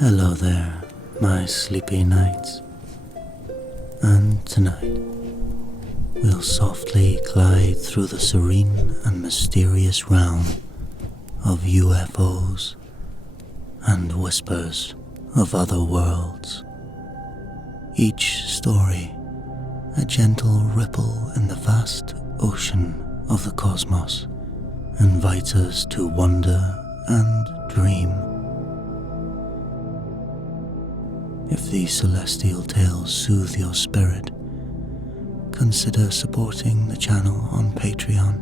Hello there, my sleepy nights. And tonight, we'll softly glide through the serene and mysterious realm of UFOs and whispers of other worlds. Each story, a gentle ripple in the vast ocean of the cosmos, invites us to wonder and dream. If these celestial tales soothe your spirit, consider supporting the channel on Patreon.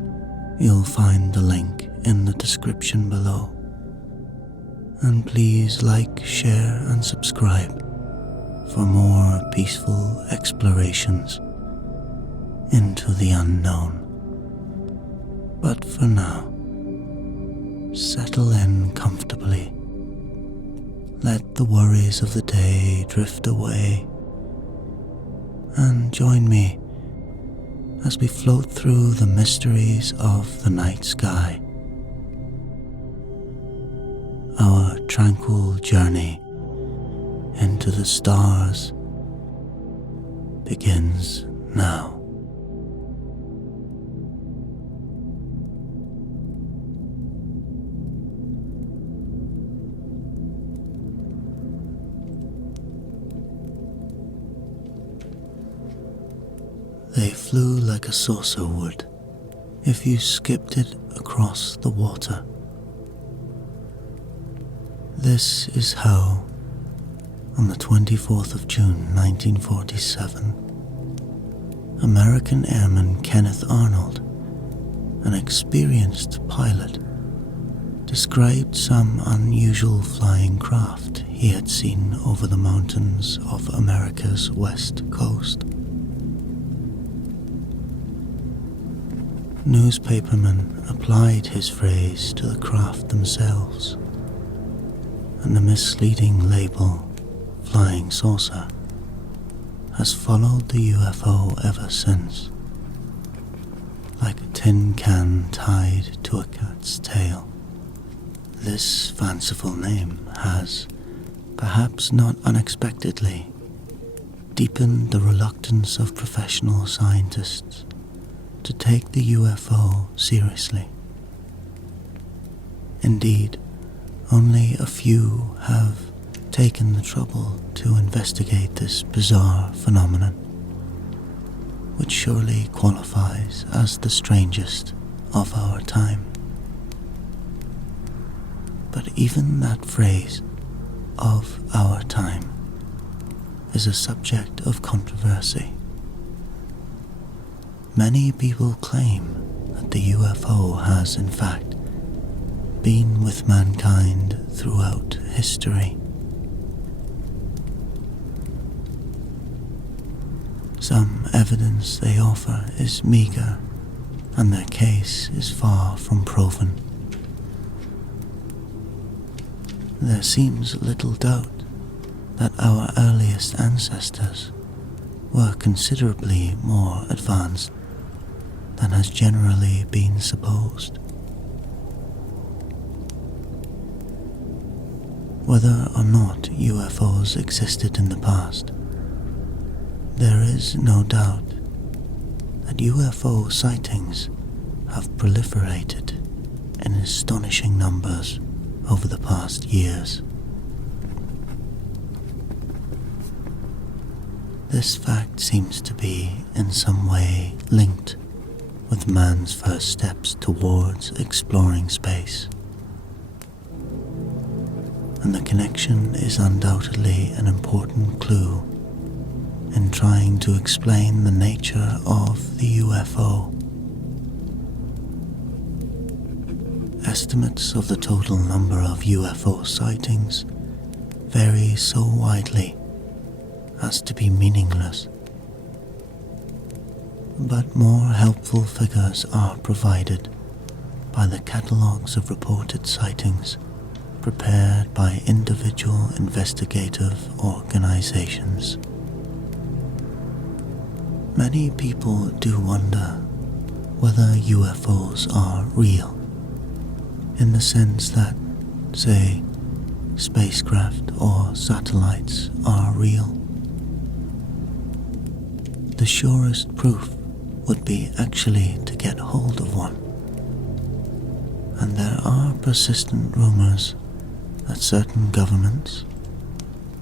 You'll find the link in the description below. And please like, share and subscribe for more peaceful explorations into the unknown. But for now, settle in comfortably. Let the worries of the day drift away, and join me as we float through the mysteries of the night sky. Our tranquil journey into the stars begins now. They flew like a saucer would if you skipped it across the water. This is how, on the 24th of June 1947, American airman Kenneth Arnold, an experienced pilot, described some unusual flying craft he had seen over the mountains of America's west coast. Newspapermen applied his phrase to the craft themselves, and the misleading label, flying saucer, has followed the UFO ever since, like a tin can tied to a cat's tail. This fanciful name has, perhaps not unexpectedly, deepened the reluctance of professional scientists to take the UFO seriously. Indeed, only a few have taken the trouble to investigate this bizarre phenomenon, which surely qualifies as the strangest of our time. But even that phrase, "of our time," is a subject of controversy. Many people claim that the UFO has, in fact, been with mankind throughout history. Some evidence they offer is meager, and their case is far from proven. There seems little doubt that our earliest ancestors were considerably more advanced than has generally been supposed. Whether or not UFOs existed in the past, there is no doubt that UFO sightings have proliferated in astonishing numbers over the past years. This fact seems to be in some way linked with man's first steps towards exploring space. And the connection is undoubtedly an important clue in trying to explain the nature of the UFO. Estimates of the total number of UFO sightings vary so widely as to be meaningless. But more helpful figures are provided by the catalogues of reported sightings prepared by individual investigative organizations. Many people do wonder whether UFOs are real, in the sense that, say, spacecraft or satellites are real. The surest proof would be actually to get hold of one. And there are persistent rumors that certain governments,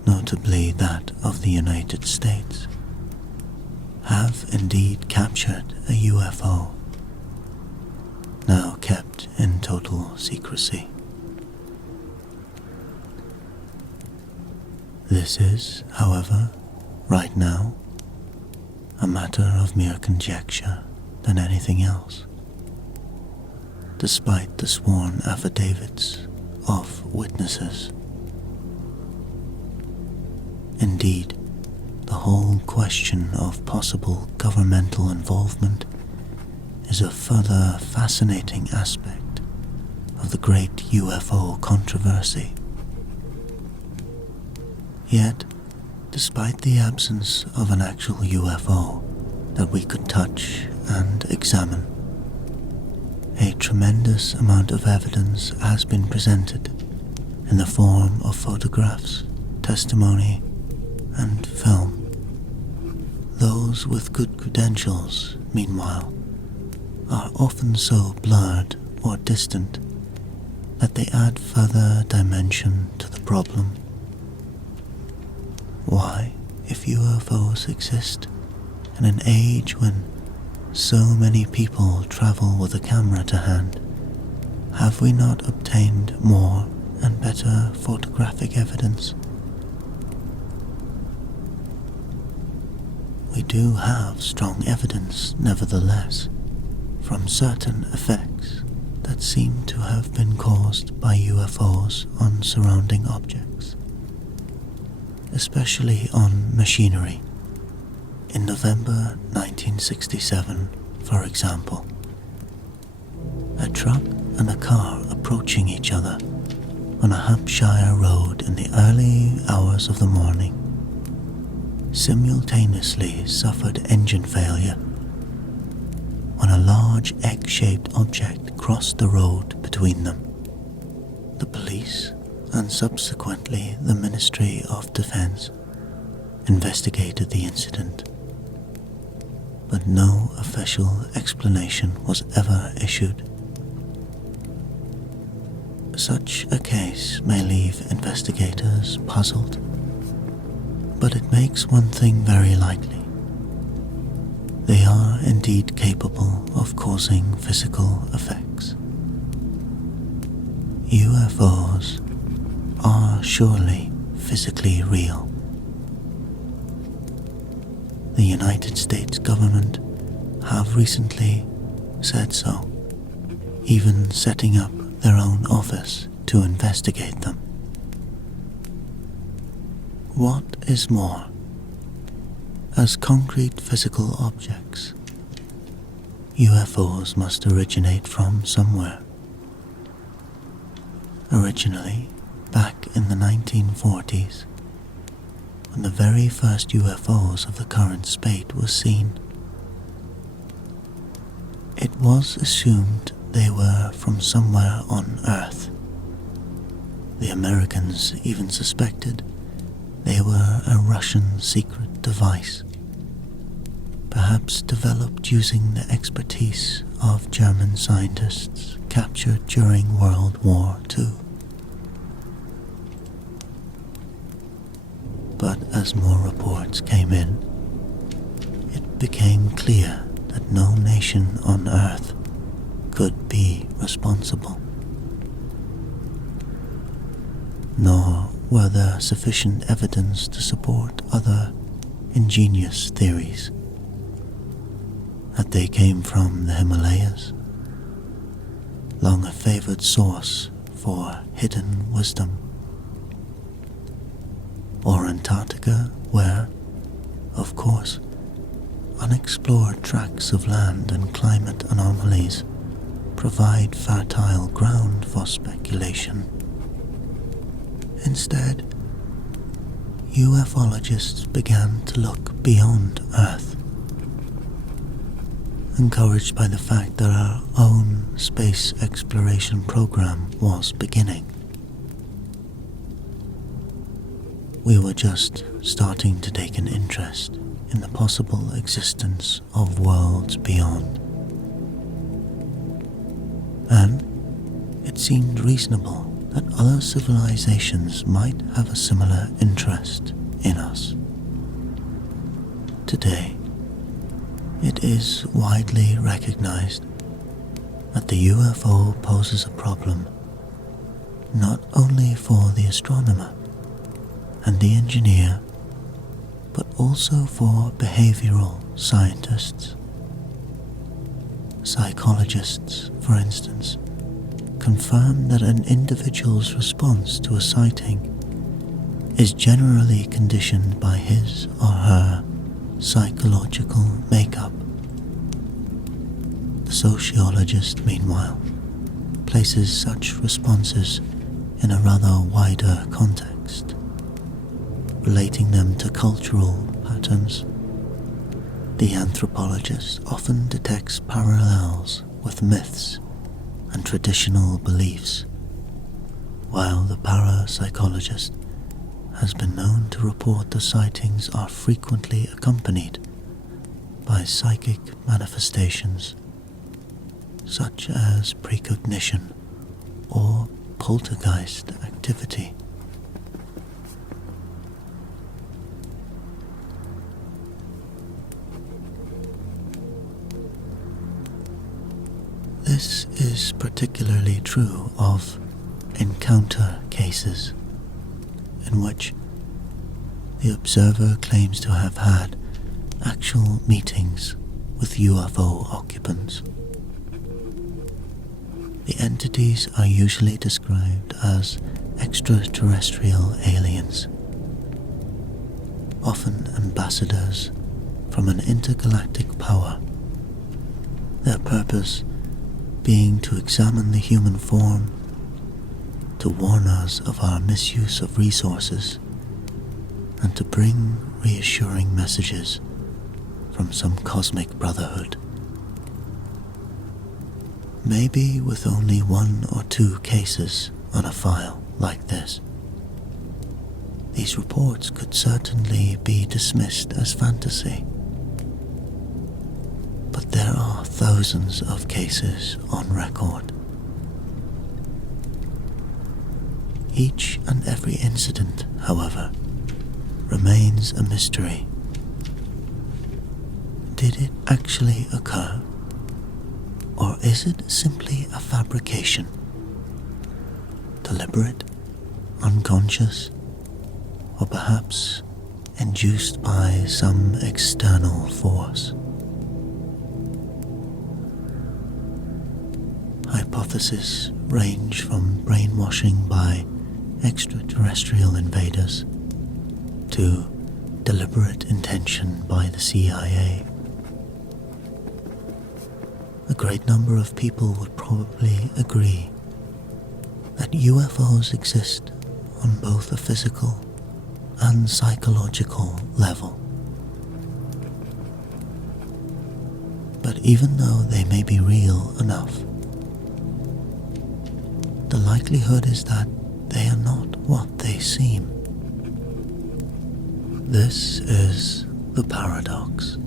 notably that of the United States, have indeed captured a UFO, now kept in total secrecy. This is, however, right now, a matter of mere conjecture than anything else, despite the sworn affidavits of witnesses. Indeed, the whole question of possible governmental involvement is a further fascinating aspect of the great UFO controversy. Yet, despite the absence of an actual UFO that we could touch and examine, a tremendous amount of evidence has been presented in the form of photographs, testimony, and film. Those with good credentials, meanwhile, are often so blurred or distant that they add further dimension to the problem. Why, if UFOs exist in an age when so many people travel with a camera to hand, have we not obtained more and better photographic evidence? We do have strong evidence, nevertheless, from certain effects that seem to have been caused by UFOs on surrounding objects, especially on machinery. In November 1967, for example, a truck and a car approaching each other on a Hampshire road in the early hours of the morning simultaneously suffered engine failure when a large egg-shaped object crossed the road between them. The police, and subsequently the Ministry of Defense, investigated the incident, but no official explanation was ever issued. Such a case may leave investigators puzzled, but it makes one thing very likely. They are indeed capable of causing physical effects. UFOs are surely physically real. The United States government have recently said so, even setting up their own office to investigate them. What is more, as concrete physical objects, UFOs must originate from somewhere. Originally, back in the 1940s, when the very first UFOs of the current spate were seen, it was assumed they were from somewhere on Earth. The Americans even suspected they were a Russian secret device, perhaps developed using the expertise of German scientists captured during World War II. But as more reports came in, it became clear that no nation on Earth could be responsible. Nor were there sufficient evidence to support other ingenious theories that they came from the Himalayas, long a favored source for hidden wisdom, or Antarctica, where, of course, unexplored tracts of land and climate anomalies provide fertile ground for speculation. Instead, ufologists began to look beyond Earth, encouraged by the fact that our own space exploration program was beginning. we were just starting to take an interest in the possible existence of worlds beyond. And it seemed reasonable that other civilizations might have a similar interest in us. Today, it is widely recognized that the UFO poses a problem not only for the astronomer and the engineer, but also for behavioral scientists. Psychologists, for instance, confirm that an individual's response to a sighting is generally conditioned by his or her psychological makeup. The sociologist, meanwhile, places such responses in a rather wider context, relating them to cultural patterns. The anthropologist often detects parallels with myths and traditional beliefs, while the parapsychologist has been known to report the sightings are frequently accompanied by psychic manifestations such as precognition or poltergeist activity. This is particularly true of encounter cases, in which the observer claims to have had actual meetings with UFO occupants. The entities are usually described as extraterrestrial aliens, often ambassadors from an intergalactic power, their purpose being to examine the human form, to warn us of our misuse of resources, and to bring reassuring messages from some cosmic brotherhood. Maybe with only 1 or 2 cases on a file like this, these reports could certainly be dismissed as fantasy. But there are thousands of cases on record. Each and every incident, however, remains a mystery. Did it actually occur? Or is it simply a fabrication? Deliberate, unconscious, or perhaps induced by some external force? Hypotheses range from brainwashing by extraterrestrial invaders to deliberate intention by the CIA. A great number of people would probably agree that UFOs exist on both a physical and psychological level. But even though they may be real enough, the likelihood is that they are not what they seem. This is the paradox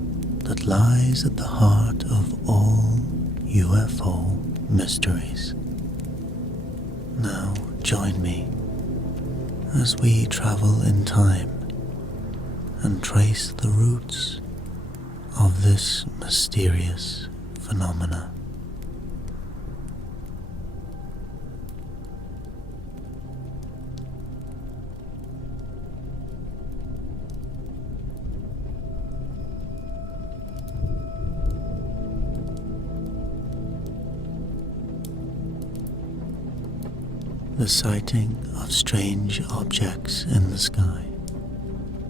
that lies at the heart of all UFO mysteries. Now join me as we travel in time and trace the roots of this mysterious phenomena. The sighting of strange objects in the sky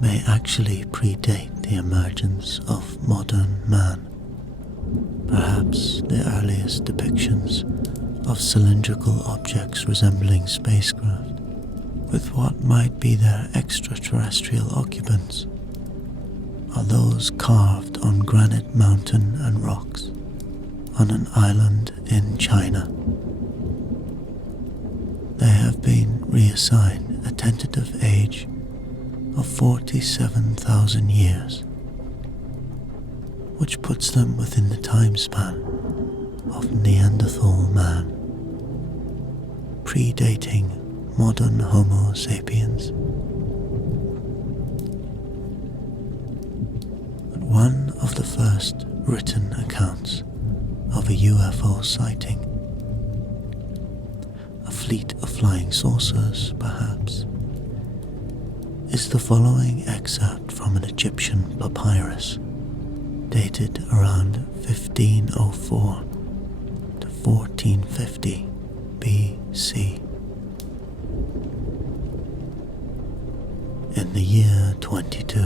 may actually predate the emergence of modern man. Perhaps the earliest depictions of cylindrical objects resembling spacecraft, with what might be their extraterrestrial occupants, are those carved on granite mountain and rocks on an island in China. They have been reassigned a tentative age of 47,000 years, which puts them within the time span of Neanderthal man, predating modern Homo sapiens. But one of the first written accounts of a UFO sighting, a fleet of flying saucers perhaps, is the following excerpt from an Egyptian papyrus dated around 1504 to 1450 BC. In the year 22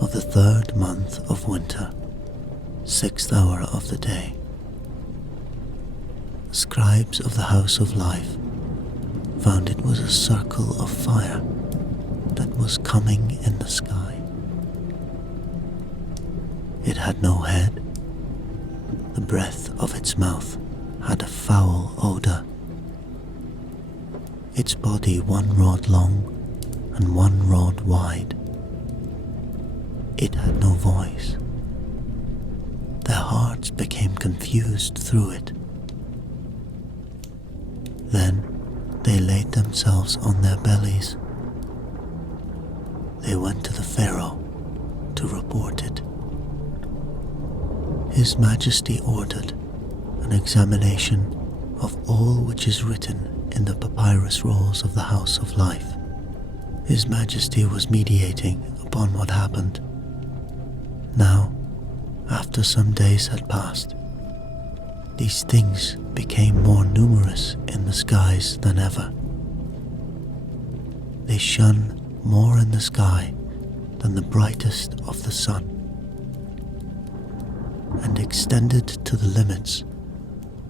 of the 3rd month of winter, 6th hour of the day, the scribes of the House of Life found it was a circle of fire that was coming in the sky. It had no head. The breath of its mouth had a foul odor. Its body 1 rod long and 1 rod wide. It had no voice. Their hearts became confused through it. Then they laid themselves on their bellies. They went to the Pharaoh to report it. His Majesty ordered an examination of all which is written in the papyrus rolls of the House of Life. His Majesty was meditating upon what happened. Now, after some days had passed, these things became more numerous in the skies than ever. They shone more in the sky than the brightest of the sun, and extended to the limits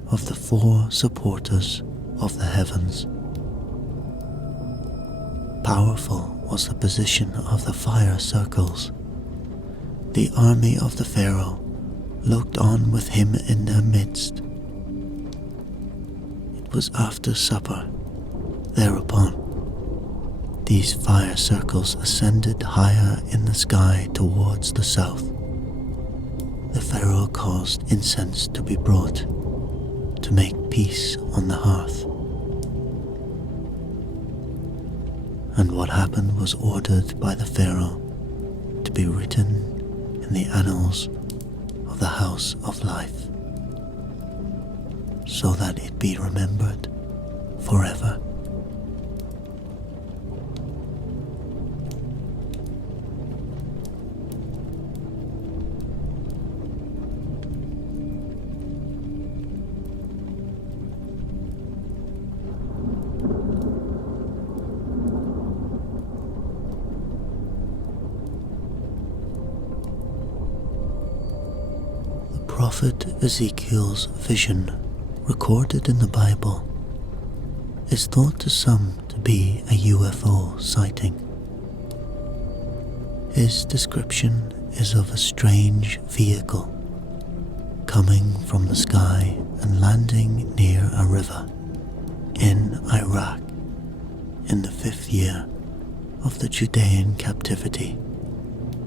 of the 4 supporters of the heavens. Powerful was the position of the fire circles. The army of the Pharaoh looked on with him in their midst. It was after supper. Thereupon, these fire circles ascended higher in the sky towards the south. The Pharaoh caused incense to be brought to make peace on the hearth. And what happened was ordered by the Pharaoh to be written in the annals of the House of Life, so that it be remembered forever. Prophet Ezekiel's vision, recorded in the Bible, is thought to some to be a UFO sighting. His description is of a strange vehicle coming from the sky and landing near a river in Iraq in the 5th year of the Judean captivity,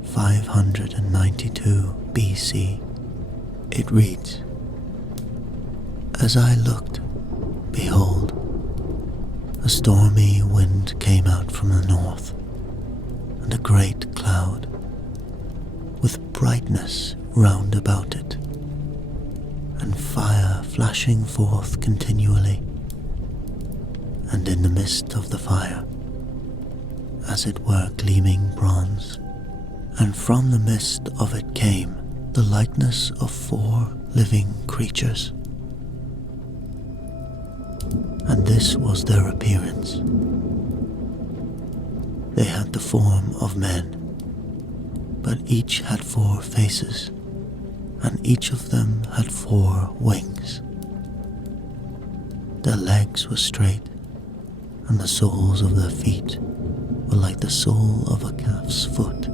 592 BC. It reads, "As I looked, behold, a stormy wind came out from the north, and a great cloud, with brightness round about it, and fire flashing forth continually, and in the midst of the fire, as it were gleaming bronze, and from the midst of it came the likeness of 4 living creatures. And this was their appearance. They had the form of men, but each had 4 faces, and each of them had 4 wings. Their legs were straight, and the soles of their feet were like the sole of a calf's foot,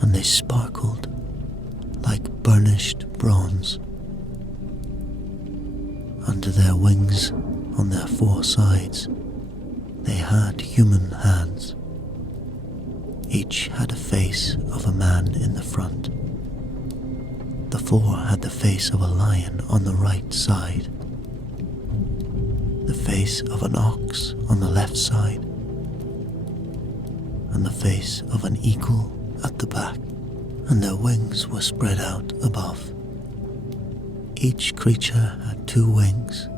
and they sparkled like burnished bronze. Under their wings, on their 4 sides, they had human hands. Each had a face of a man in the front. The 4 had the face of a lion on the right side, the face of an ox on the left side, and the face of an eagle at the back, and their wings were spread out above. Each creature had 2 wings,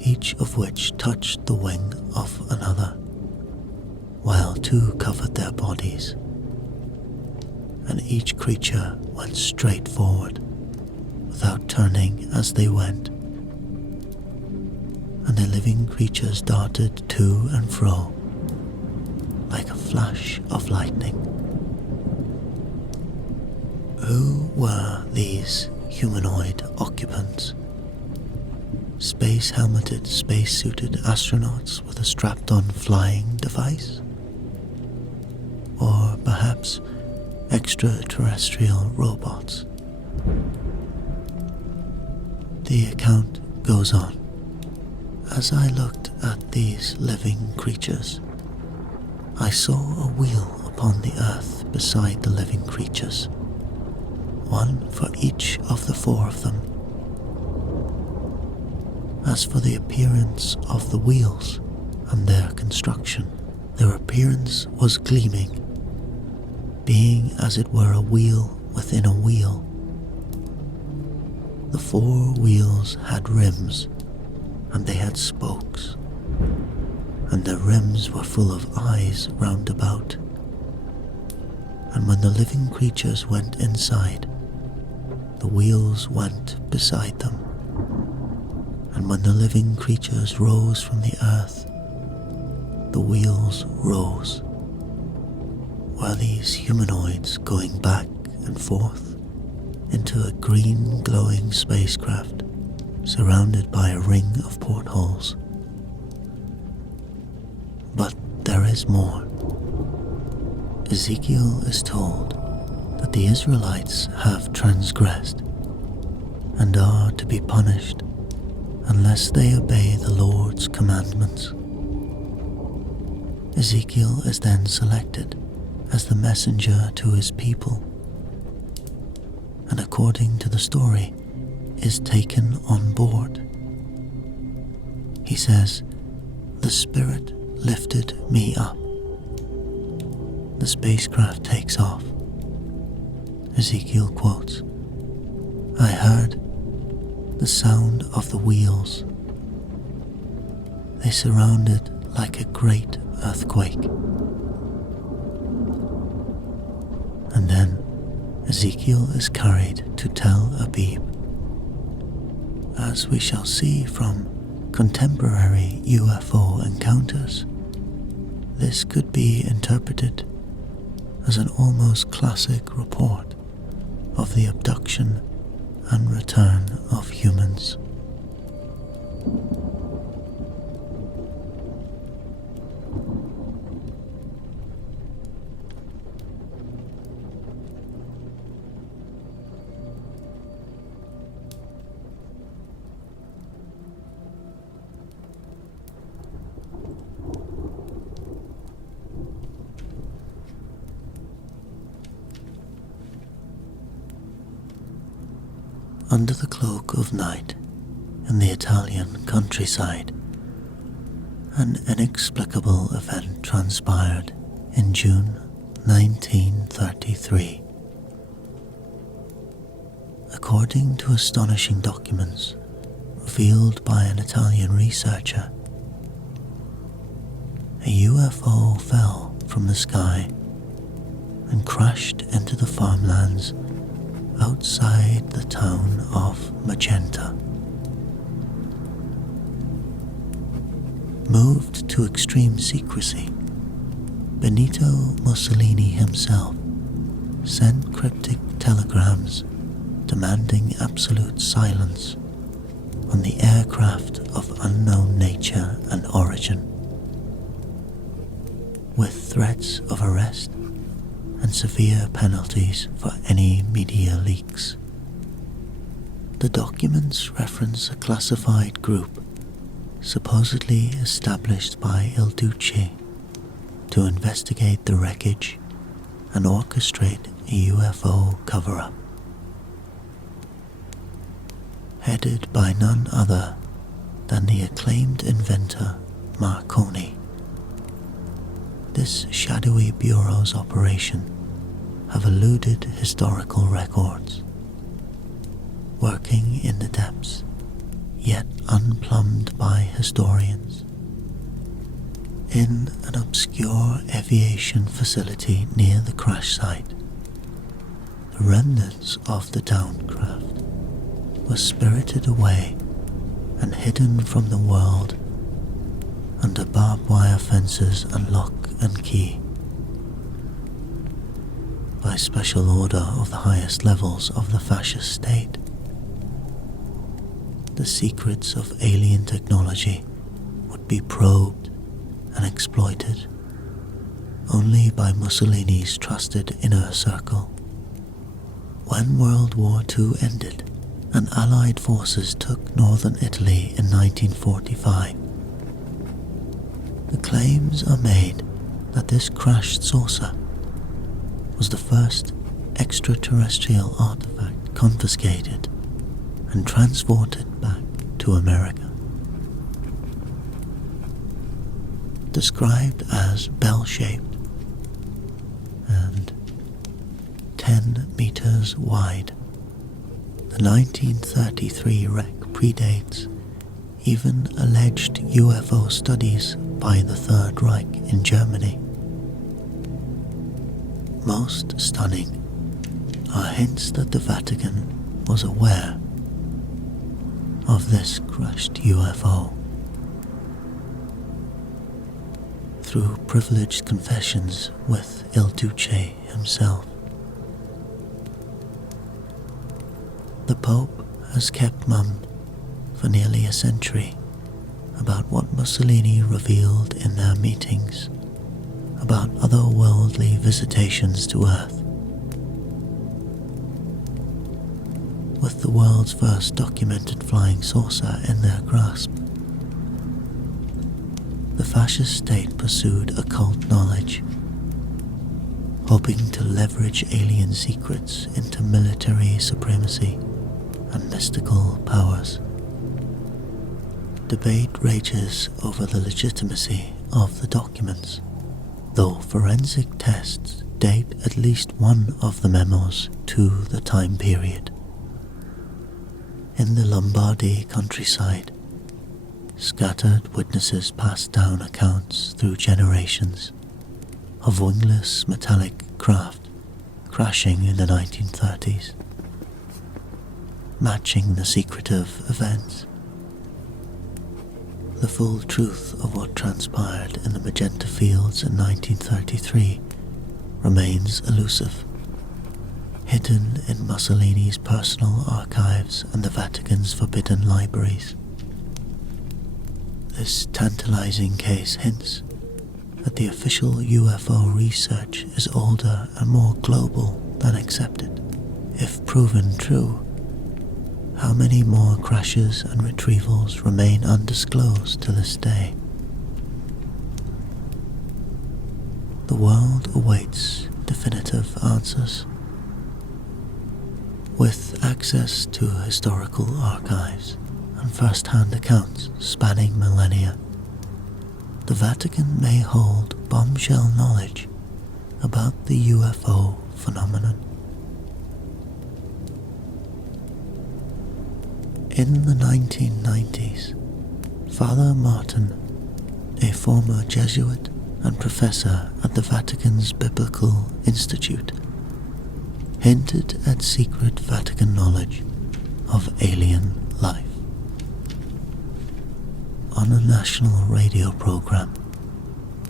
each of which touched the wing of another, while 2 covered their bodies, and each creature went straight forward, without turning as they went, and the living creatures darted to and fro, like a flash of lightning. Who were these humanoid occupants? Space-helmeted, space-suited astronauts with a strapped-on flying device? Or perhaps extraterrestrial robots? The account goes on. As I looked at these living creatures, I saw a wheel upon the earth beside the living creatures, one for each of the 4 of them. As for the appearance of the wheels and their construction, their appearance was gleaming, being as it were a wheel within a wheel. The 4 wheels had rims, and they had spokes, and their rims were full of eyes round about. And when the living creatures went inside, the wheels went beside them. And when the living creatures rose from the earth, the wheels rose. Were these humanoids going back and forth into a green glowing spacecraft surrounded by a ring of portholes? But there is more. Ezekiel is told that the Israelites have transgressed and are to be punished unless they obey the Lord's commandments. Ezekiel is then selected as the messenger to his people, and according to the story, is taken on board. He says, "The Spirit lifted me up." The spacecraft takes off. Ezekiel quotes, "I heard the sound of the wheels. They surrounded like a great earthquake." And then Ezekiel is carried to Tel Aviv. As we shall see from contemporary UFO encounters, this could be interpreted as an almost classic report of the abduction and return of humans. Under the cloak of night, in the Italian countryside, an inexplicable event transpired in June 1933. According to astonishing documents revealed by an Italian researcher, a UFO fell from the sky and crashed into the farmlands outside the town of Magenta. Moved to extreme secrecy, Benito Mussolini himself sent cryptic telegrams demanding absolute silence on the aircraft of unknown nature and origin, with threats of arrest and severe penalties for any media leaks. The documents reference a classified group supposedly established by Il Duce to investigate the wreckage and orchestrate a UFO cover-up. Headed by none other than the acclaimed inventor Marconi, this shadowy bureau's operation have eluded historical records, working in the depths, yet unplumbed by historians. In an obscure aviation facility near the crash site, the remnants of the downed craft were spirited away and hidden from the world under barbed wire fences and lock and key. By special order of the highest levels of the fascist state, the secrets of alien technology would be probed and exploited only by Mussolini's trusted inner circle. When World War II ended and Allied forces took northern Italy in 1945, the claims are made that this crashed saucer was the first extraterrestrial artifact confiscated and transported back to America. Described as bell-shaped and 10 meters wide, the 1933 wreck predates even alleged UFO studies by the Third Reich in Germany. Most stunning are hints that the Vatican was aware of this crushed UFO. Through privileged confessions with Il Duce himself, the Pope has kept mum for nearly a century about what Mussolini revealed in their meetings about otherworldly visitations to Earth. With the world's first documented flying saucer in their grasp, the fascist state pursued occult knowledge, hoping to leverage alien secrets into military supremacy and mystical powers. Debate rages over the legitimacy of the documents, though forensic tests date at least one of the memos to the time period. In the Lombardy countryside, scattered witnesses passed down accounts through generations of wingless metallic craft crashing in the 1930s, matching the secretive events. The full truth of what transpired in the magenta fields in 1933 remains elusive, hidden in Mussolini's personal archives and the Vatican's forbidden libraries. This tantalizing case hints that the official UFO research is older and more global than accepted. If proven true, how many more crashes and retrievals remain undisclosed to this day? The world awaits definitive answers. With access to historical archives and first-hand accounts spanning millennia, the Vatican may hold bombshell knowledge about the UFO phenomenon. In the 1990s, Father Martin, a former Jesuit and professor at the Vatican's Biblical Institute, hinted at secret Vatican knowledge of alien life. On a national radio program,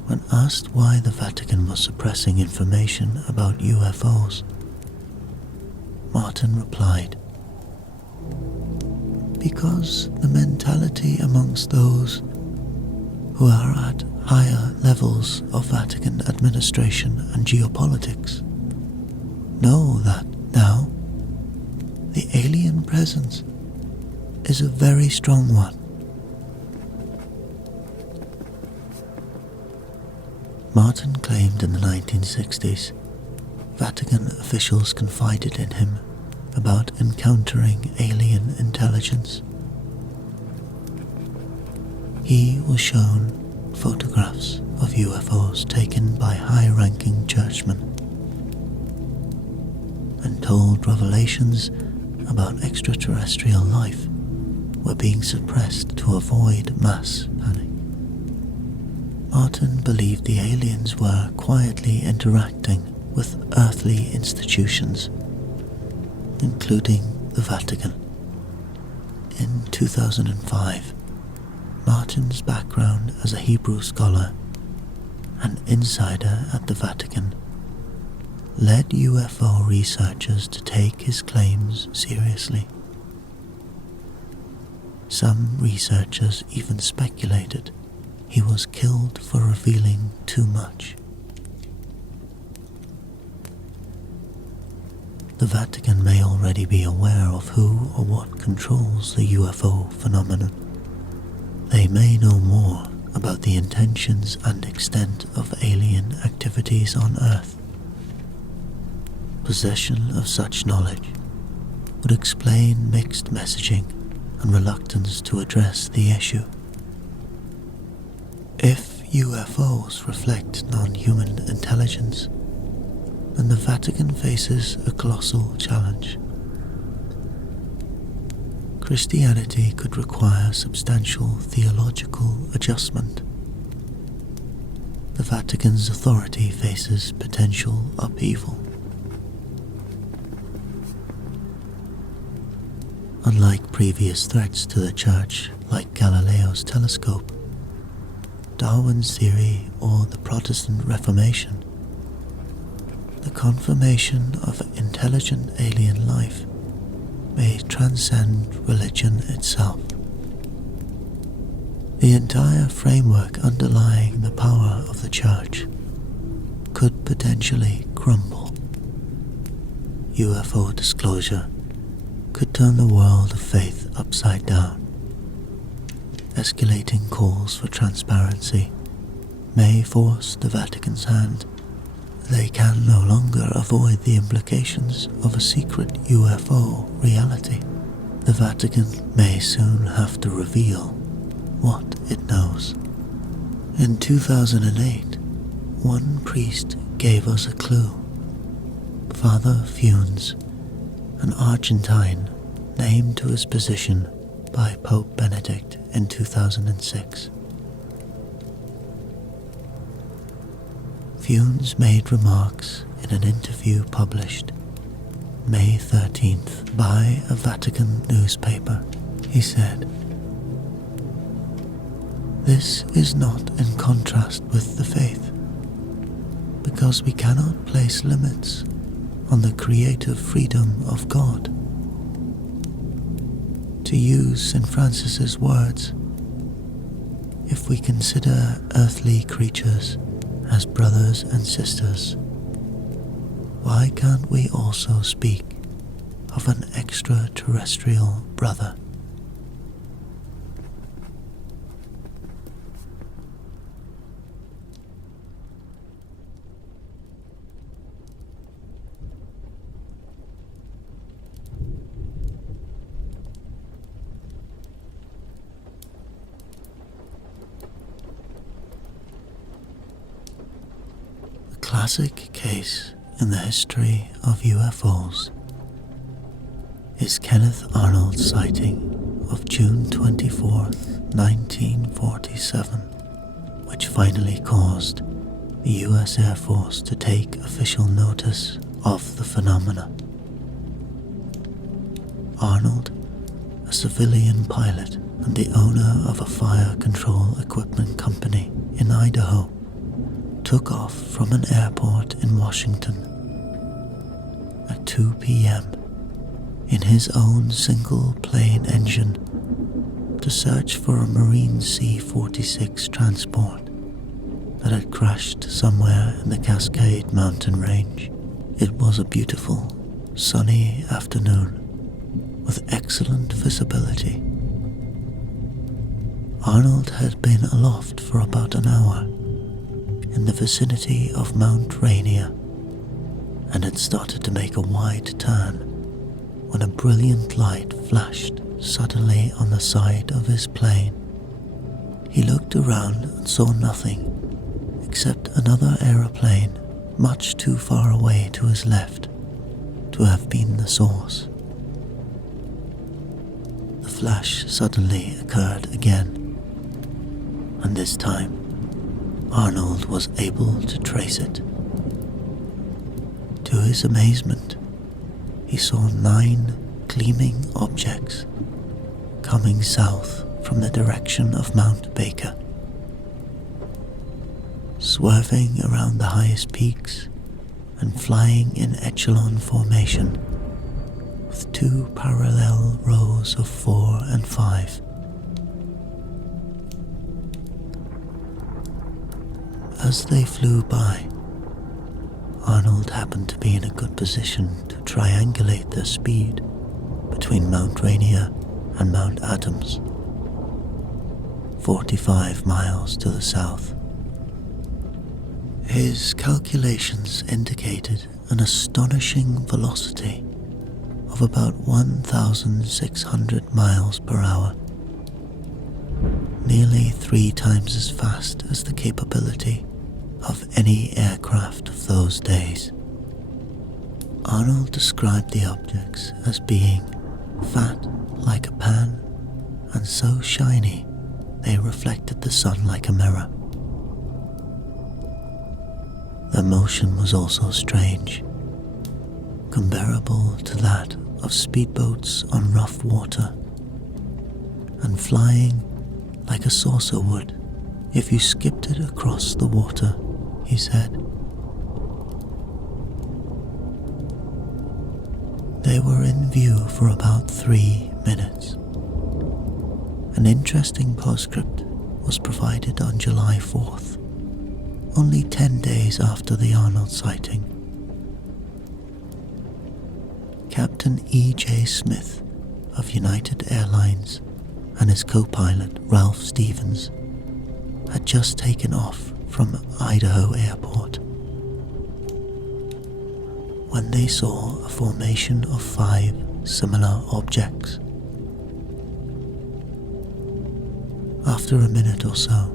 when asked why the Vatican was suppressing information about UFOs, Martin replied, "Because the mentality amongst those who are at higher levels of Vatican administration and geopolitics know that now the alien presence is a very strong one. Martin claimed in the 1960s Vatican officials confided in him about encountering alien intelligence. He was shown photographs of UFOs taken by high-ranking churchmen and told revelations about extraterrestrial life were being suppressed to avoid mass panic. Martin believed the aliens were quietly interacting with earthly institutions, including the Vatican. In 2005, Martin's background as a Hebrew scholar and insider at the Vatican led UFO researchers to take his claims seriously. Some researchers even speculated he was killed for revealing too much. The Vatican may already be aware of who or what controls the UFO phenomenon. They may know more about the intentions and extent of alien activities on Earth. Possession of such knowledge would explain mixed messaging and reluctance to address the issue. If UFOs reflect non-human intelligence, then the Vatican faces a colossal challenge. Christianity could require substantial theological adjustment. The Vatican's authority faces potential upheaval. Unlike previous threats to the Church, like Galileo's telescope, Darwin's theory, or the Protestant Reformation, the confirmation of intelligent alien life may transcend religion itself. The entire framework underlying the power of the Church could potentially crumble. UFO disclosure could turn the world of faith upside down. Escalating calls for transparency may force the Vatican's hand. They can no longer avoid the implications of a secret UFO reality. The Vatican may soon have to reveal what it knows. In 2008, one priest gave us a clue. Father Funes, an Argentine named to his position by Pope Benedict in 2006. Funes made remarks in an interview published May 13th by a Vatican newspaper. He said, "This is not in contrast with the faith, because we cannot place limits on the creative freedom of God. To use St. Francis's words, if we consider earthly creatures as brothers and sisters, why can't we also speak of an extraterrestrial brother?" Classic case in the history of UFOs is Kenneth Arnold's sighting of June 24th, 1947, which finally caused the US Air Force to take official notice of the phenomena. Arnold, a civilian pilot and the owner of a fire control equipment company in Idaho, took off from an airport in Washington at 2 p.m. in his own single-plane engine to search for a Marine C-46 transport that had crashed somewhere in the Cascade Mountain Range. It was a beautiful, sunny afternoon with excellent visibility. Arnold had been aloft for about an hour in the vicinity of Mount Rainier and had started to make a wide turn when a brilliant light flashed suddenly on the side of his plane. He looked around and saw nothing except another aeroplane much too far away to his left to have been the source. The flash suddenly occurred again, and this time Arnold was able to trace it. To his amazement, he saw 9 gleaming objects coming south from the direction of Mount Baker, swerving around the highest peaks and flying in echelon formation with 2 parallel rows of 4 and 5. As they flew by, Arnold happened to be in a good position to triangulate their speed between Mount Rainier and Mount Adams, 45 miles to the south. His calculations indicated an astonishing velocity of about 1,600 miles per hour, nearly 3 times as fast as the capability of any aircraft of those days. Arnold described the objects as being fat like a pan and so shiny they reflected the sun like a mirror. Their motion was also strange, comparable to that of speedboats on rough water, and flying like a saucer would if you skipped it across the water, he said. They were in view for about 3 minutes. An interesting postscript was provided on July 4th, only 10 days after the Arnold sighting. Captain E.J. Smith of United Airlines and his co-pilot Ralph Stevens had just taken off from Idaho Airport when they saw a formation of 5 similar objects. After a minute or so,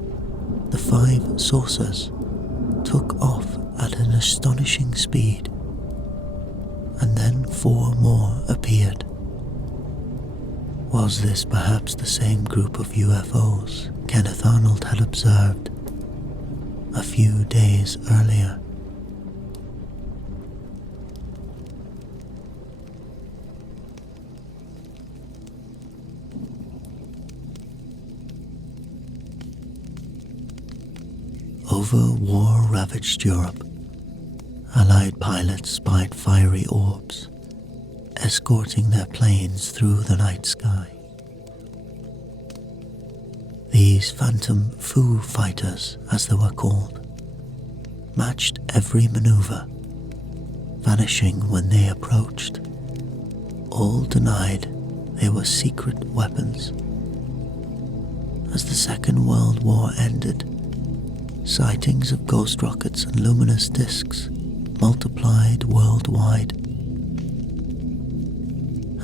the 5 saucers took off at an astonishing speed, and then 4 more appeared. Was this perhaps the same group of UFOs Kenneth Arnold had observed a few days earlier? Over war-ravaged Europe, Allied pilots spied fiery orbs, escorting their planes through the night sky. These phantom Foo Fighters, as they were called, matched every maneuver, vanishing when they approached. All denied they were secret weapons. As the Second World War ended, sightings of ghost rockets and luminous discs multiplied worldwide.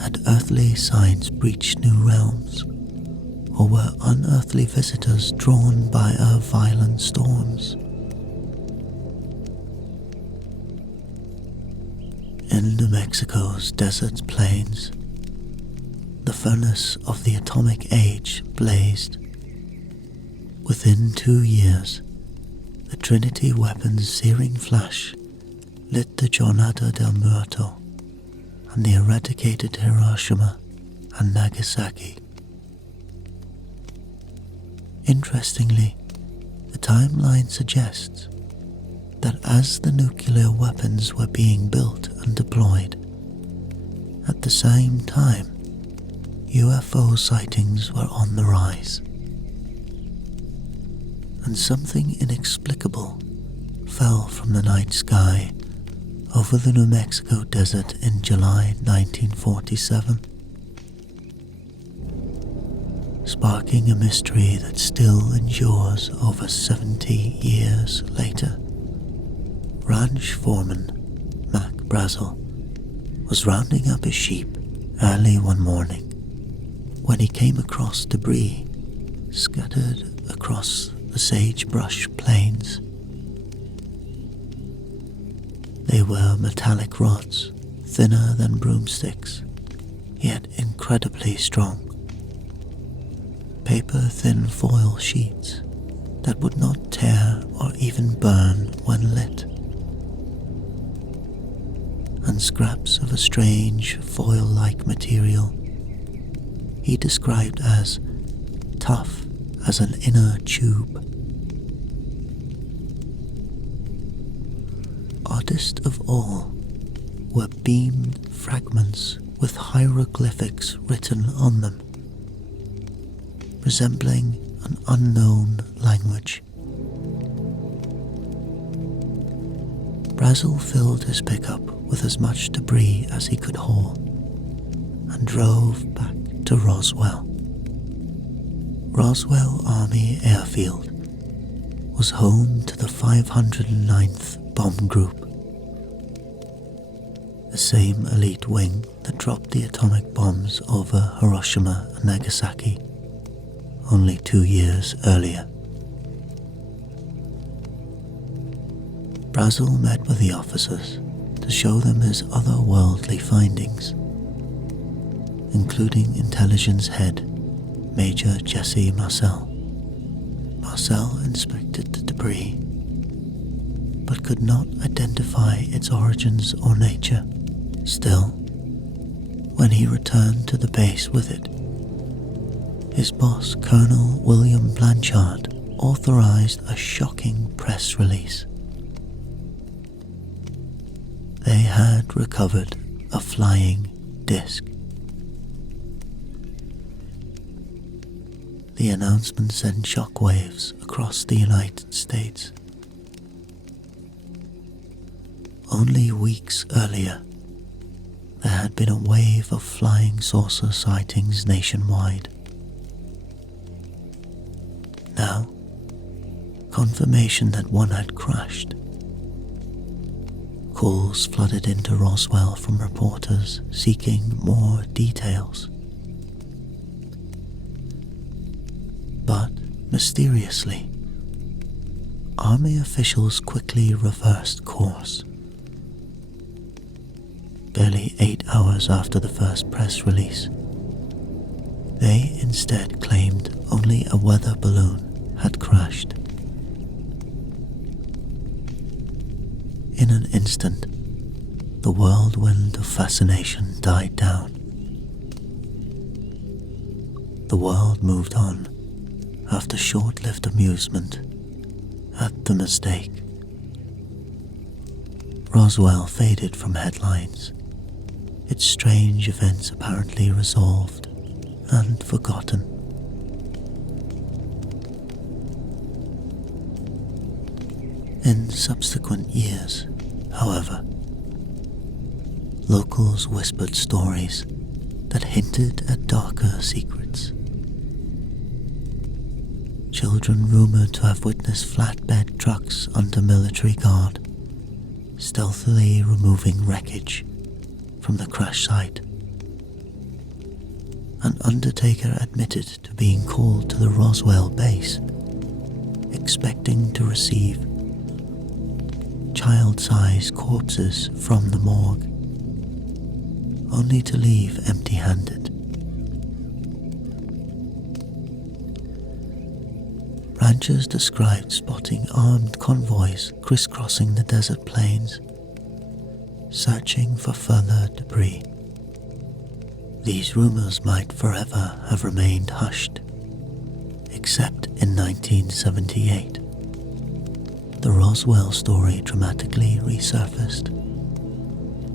Had earthly signs breached new realms, or were unearthly visitors drawn by our violent storms? In New Mexico's desert plains, the furnace of the atomic age blazed. Within 2 years, the Trinity weapon's searing flash lit the Jornada del Muerto and the eradicated Hiroshima and Nagasaki. Interestingly, the timeline suggests that as the nuclear weapons were being built and deployed, at the same time, UFO sightings were on the rise. And something inexplicable fell from the night sky over the New Mexico desert in July 1947. sparking a mystery that still endures over 70 years later. Ranch foreman Mac Brazel was rounding up his sheep early one morning when he came across debris scattered across the sagebrush plains. They were metallic rods, thinner than broomsticks, yet incredibly strong. Paper-thin foil sheets that would not tear or even burn when lit, and scraps of a strange foil-like material he described as tough as an inner tube. Oddest of all were beamed fragments with hieroglyphics written on them, resembling an unknown language. Brazel filled his pickup with as much debris as he could haul and drove back to Roswell. Roswell Army Airfield was home to the 509th Bomb Group, the same elite wing that dropped the atomic bombs over Hiroshima and Nagasaki only 2 years earlier. Brazel met with the officers to show them his otherworldly findings, including intelligence head Major Jesse Marcel. Marcel inspected the debris, but could not identify its origins or nature. Still, when he returned to the base with it, his boss, Colonel William Blanchard, authorized a shocking press release. They had recovered a flying disc. The announcement sent shockwaves across the United States. Only weeks earlier, there had been a wave of flying saucer sightings nationwide. Now, confirmation that one had crashed. Calls flooded into Roswell from reporters seeking more details. But, mysteriously, Army officials quickly reversed course. Barely 8 hours after the first press release, they instead claimed only a weather balloon had crashed. In an instant, the whirlwind of fascination died down. The world moved on after short-lived amusement at the mistake. Roswell faded from headlines, its strange events apparently resolved and forgotten. In subsequent years, however, locals whispered stories that hinted at darker secrets. Children rumored to have witnessed flatbed trucks under military guard, stealthily removing wreckage from the crash site. An undertaker admitted to being called to the Roswell base, expecting to receive child-sized corpses from the morgue, only to leave empty-handed. Ranchers described spotting armed convoys crisscrossing the desert plains, searching for further debris. These rumors might forever have remained hushed, except in 1978. The Roswell story dramatically resurfaced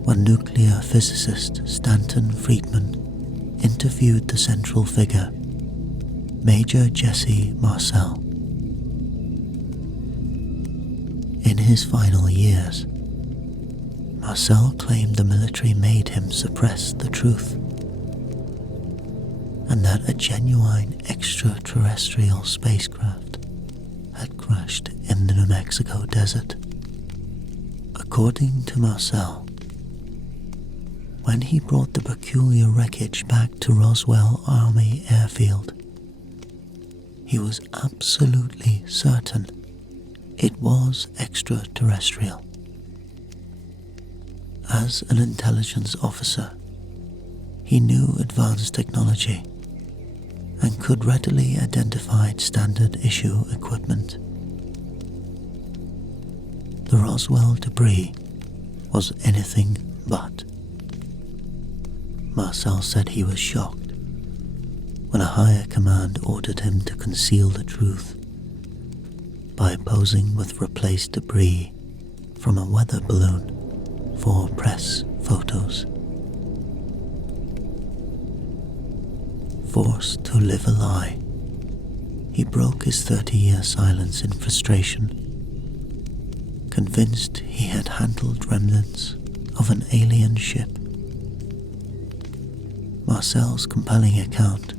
when nuclear physicist Stanton Friedman interviewed the central figure, Major Jesse Marcel. In his final years, Marcel claimed the military made him suppress the truth. and that a genuine extraterrestrial spacecraft had crashed in the New Mexico desert. According to Marcel, when he brought the peculiar wreckage back to Roswell Army Airfield, he was absolutely certain it was extraterrestrial. As an intelligence officer, he knew advanced technology and could readily identify standard issue equipment. The Roswell debris was anything but. Marcel said he was shocked when a higher command ordered him to conceal the truth by posing with replaced debris from a weather balloon for press photos. Forced to live a lie, he broke his 30-year silence in frustration, convinced he had handled remnants of an alien ship. Marcel's compelling account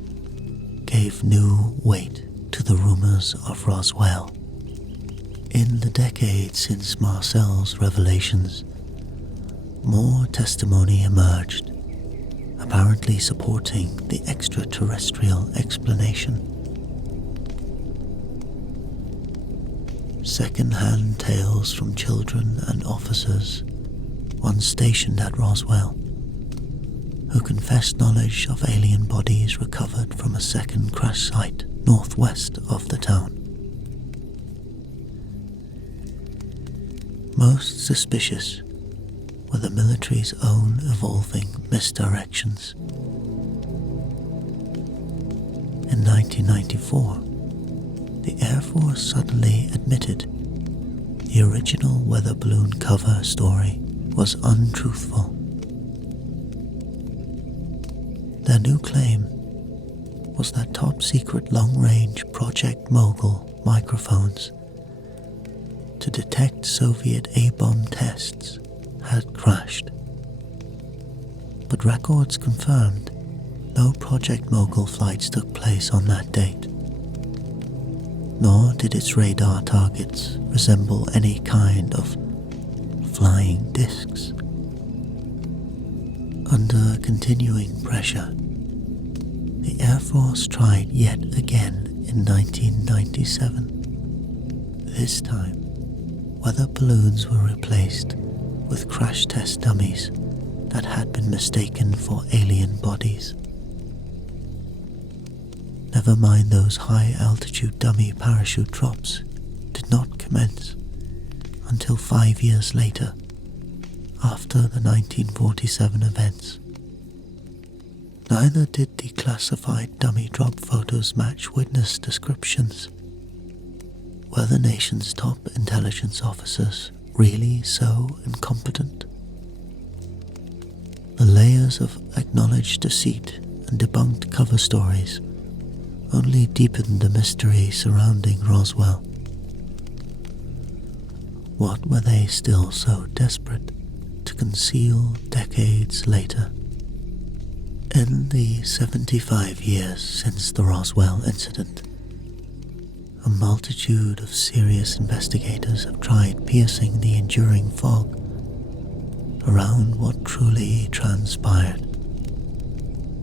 gave new weight to the rumors of Roswell. In the decades since Marcel's revelations, more testimony emerged, apparently supporting the extraterrestrial explanation. Second-hand tales from children and officers once stationed at Roswell, who confessed knowledge of alien bodies recovered from a second crash site northwest of the town. Most suspicious were the military's own evolving misdirections. In 1994, the Air Force suddenly admitted the original weather balloon cover story was untruthful. Their new claim was that top-secret long-range Project Mogul microphones to detect Soviet A-bomb tests had crashed. But records confirmed no Project Mogul flights took place on that date, nor did its radar targets resemble any kind of flying discs. Under continuing pressure, the Air Force tried yet again in 1997. This time, weather balloons were replaced with crash test dummies that had been mistaken for alien bodies. Never mind, those high-altitude dummy parachute drops did not commence until 5 years later, after the 1947 events. Neither did declassified dummy drop photos match witness descriptions. Were the nation's top intelligence officers really so incompetent? The layers of acknowledged deceit and debunked cover stories only deepened the mystery surrounding Roswell. What were they still so desperate to conceal decades later? In the 75 years since the Roswell incident, a multitude of serious investigators have tried piercing the enduring fog around what truly transpired.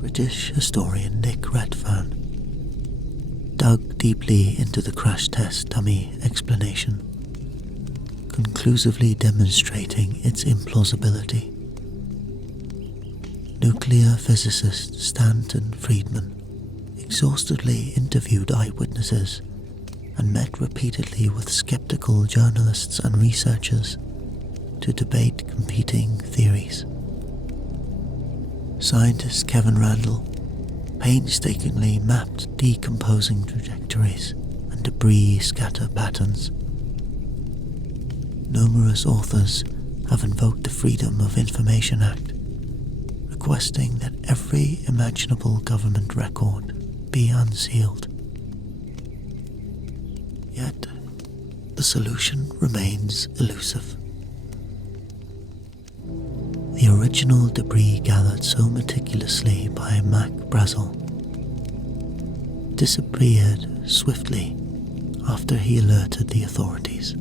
British historian Nick Redfern dug deeply into the crash test dummy explanation, conclusively demonstrating its implausibility. Nuclear physicist Stanton Friedman exhaustively interviewed eyewitnesses and met repeatedly with skeptical journalists and researchers to debate competing theories. Scientist Kevin Randle painstakingly mapped decomposing trajectories and debris scatter patterns. Numerous authors have invoked the Freedom of Information Act, requesting that every imaginable government record be unsealed. Yet, the solution remains elusive. The original debris gathered so meticulously by Mac Brazel disappeared swiftly after he alerted the authorities,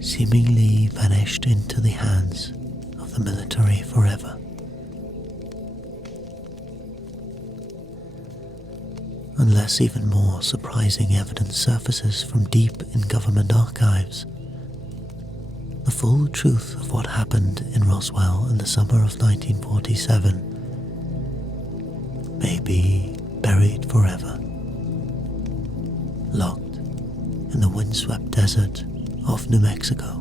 seemingly vanished into the hands of the military forever. Unless even more surprising evidence surfaces from deep in government archives, the full truth of what happened in Roswell in the summer of 1947 may be buried forever, locked in the windswept desert of New Mexico.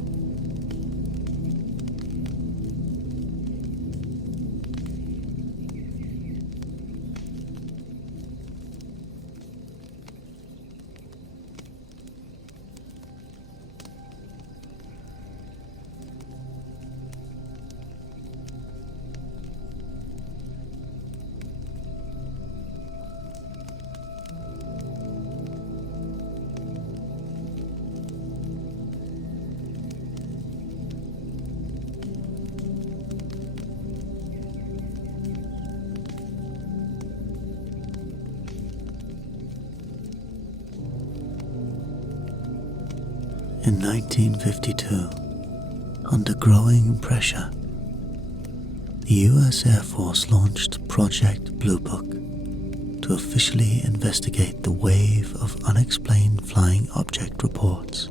In 1952, under growing pressure, the US Air Force launched Project Blue Book to officially investigate the wave of unexplained flying object reports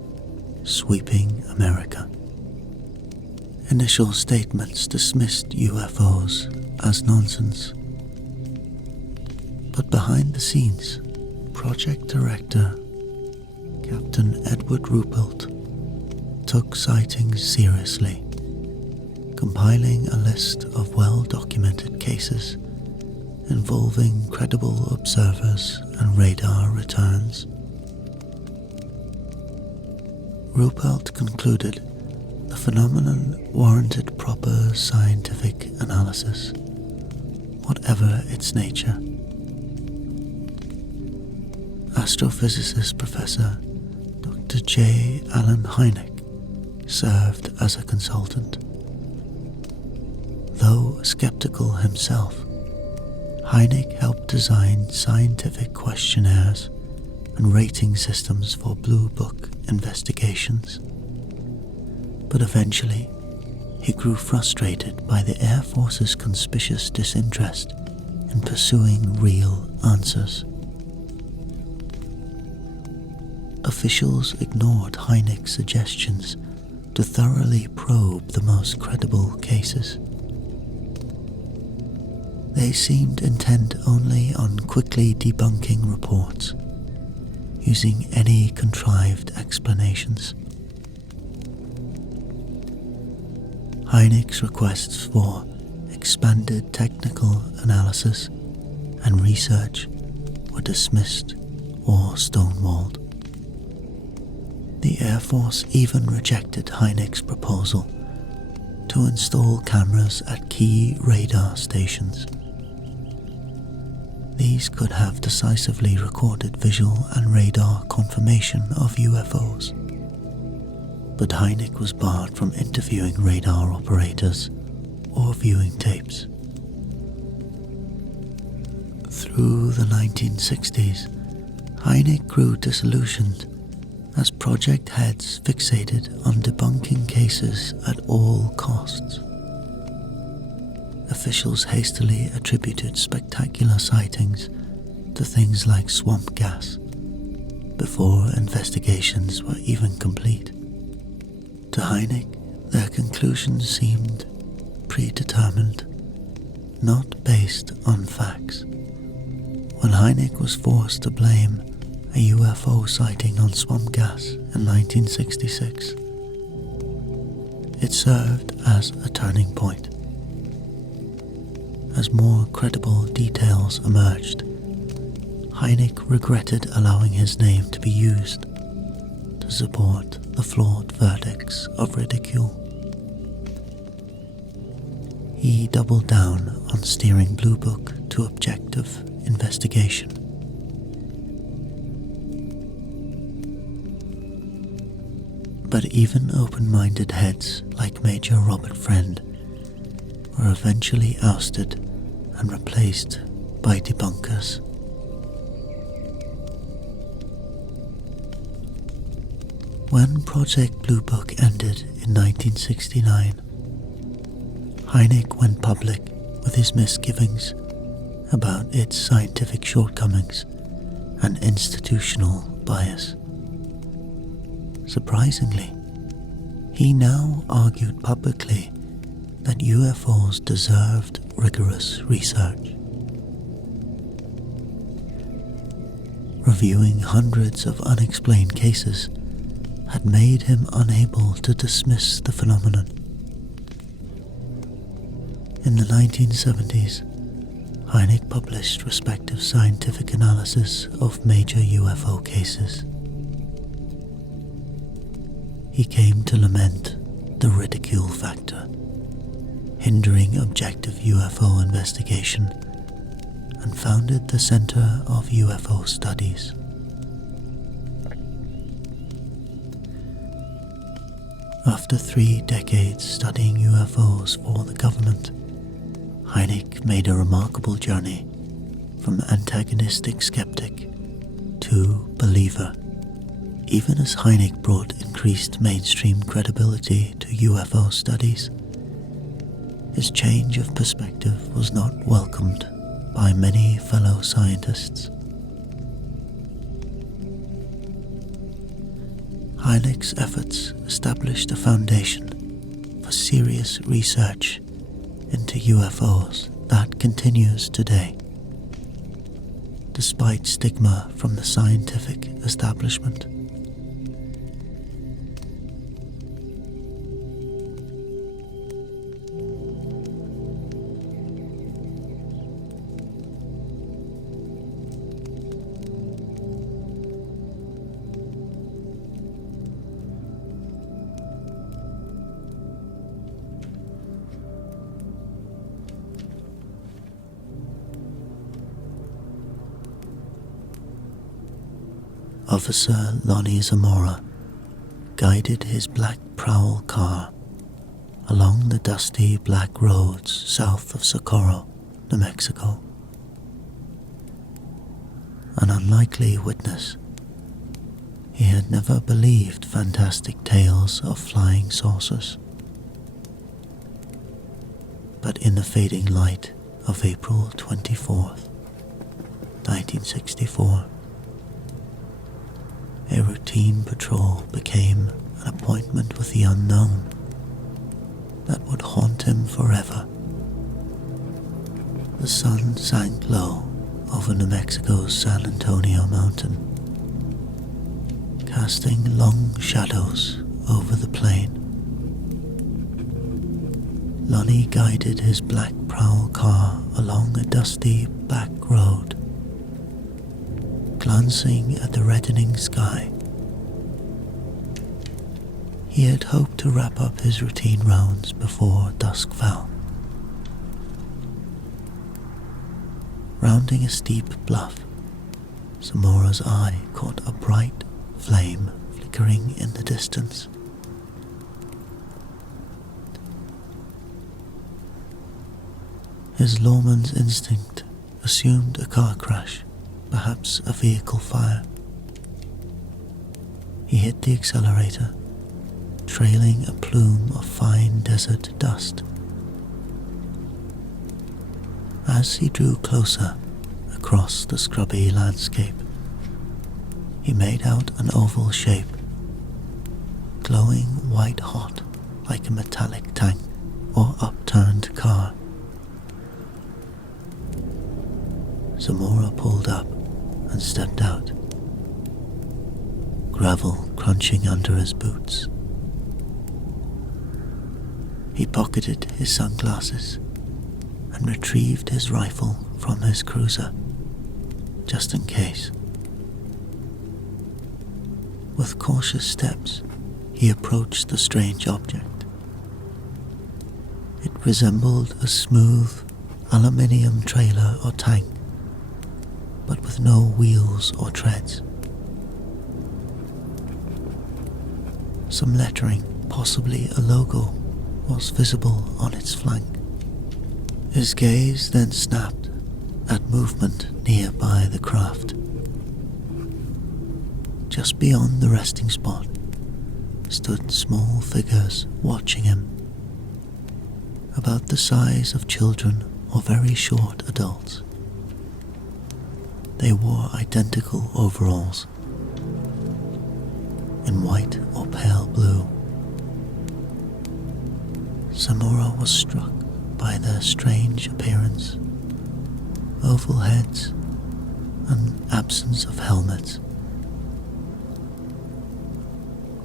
sweeping America. Initial statements dismissed UFOs as nonsense, but behind the scenes, Project Director Captain Edward Ruppelt took sightings seriously, compiling a list of well-documented cases involving credible observers and radar returns. Ruppelt concluded the phenomenon warranted proper scientific analysis, whatever its nature. Astrophysicist Professor Dr. J. Allen Hynek served as a consultant. Though skeptical himself, Hynek helped design scientific questionnaires and rating systems for Blue Book investigations. But eventually, he grew frustrated by the Air Force's conspicuous disinterest in pursuing real answers. Officials ignored Hynek's suggestions to thoroughly probe the most credible cases. They seemed intent only on quickly debunking reports, using any contrived explanations. Hynek's requests for expanded technical analysis and research were dismissed or stonewalled. The Air Force even rejected Hynek's proposal to install cameras at key radar stations. These could have decisively recorded visual and radar confirmation of UFOs, but Hynek was barred from interviewing radar operators or viewing tapes. Through the 1960s, Hynek grew disillusioned as project heads fixated on debunking cases at all costs. Officials hastily attributed spectacular sightings to things like swamp gas before investigations were even complete. To Hynek, their conclusions seemed predetermined, not based on facts. When Hynek was forced to blame a UFO sighting on swamp gas in 1966, it served as a turning point. As more credible details emerged, Hynek regretted allowing his name to be used to support the flawed verdicts of ridicule. He doubled down on steering Blue Book to objective investigation. But even open-minded heads like Major Robert Friend were eventually ousted and replaced by debunkers. When Project Blue Book ended in 1969, Hynek went public with his misgivings about its scientific shortcomings and institutional bias. Surprisingly, he now argued publicly that UFOs deserved rigorous research. Reviewing hundreds of unexplained cases had made him unable to dismiss the phenomenon. In the 1970s, Hynek published respective scientific analysis of major UFO cases. He came to lament the ridicule factor, hindering objective UFO investigation, and founded the Center of UFO Studies. After 3 decades studying UFOs for the government, Hynek made a remarkable journey from antagonistic skeptic to believer. Even as Hynek brought increased mainstream credibility to UFO studies, his change of perspective was not welcomed by many fellow scientists. Hynek's efforts established a foundation for serious research into UFOs that continues today, despite stigma from the scientific establishment. Officer Lonnie Zamora guided his black prowl car along the dusty black roads south of Socorro, New Mexico. An unlikely witness, he had never believed fantastic tales of flying saucers. But in the fading light of April 24th, 1964, a routine patrol became an appointment with the unknown that would haunt him forever. The sun sank low over New Mexico's San Antonio mountain, casting long shadows over the plain. Lonnie guided his black prowl car along a dusty back road, glancing at the reddening sky. He had hoped to wrap up his routine rounds before dusk fell. Rounding a steep bluff, Zamora's eye caught a bright flame flickering in the distance. His lawman's instinct assumed a car crash, perhaps a vehicle fire. He hit the accelerator, trailing a plume of fine desert dust. As he drew closer across the scrubby landscape, he made out an oval shape, glowing white hot like a metallic tank or upturned car. Zamora pulled up and stepped out, gravel crunching under his boots. He pocketed his sunglasses and retrieved his rifle from his cruiser, just in case. With cautious steps, he approached the strange object. It resembled a smooth aluminium trailer or tank, but with no wheels or treads. Some lettering, possibly a logo, was visible on its flank. His gaze then snapped at movement nearby the craft. Just beyond the resting spot stood small figures watching him, about the size of children or very short adults. They wore identical overalls in white or pale blue. Zamora was struck by their strange appearance, oval heads, and absence of helmets.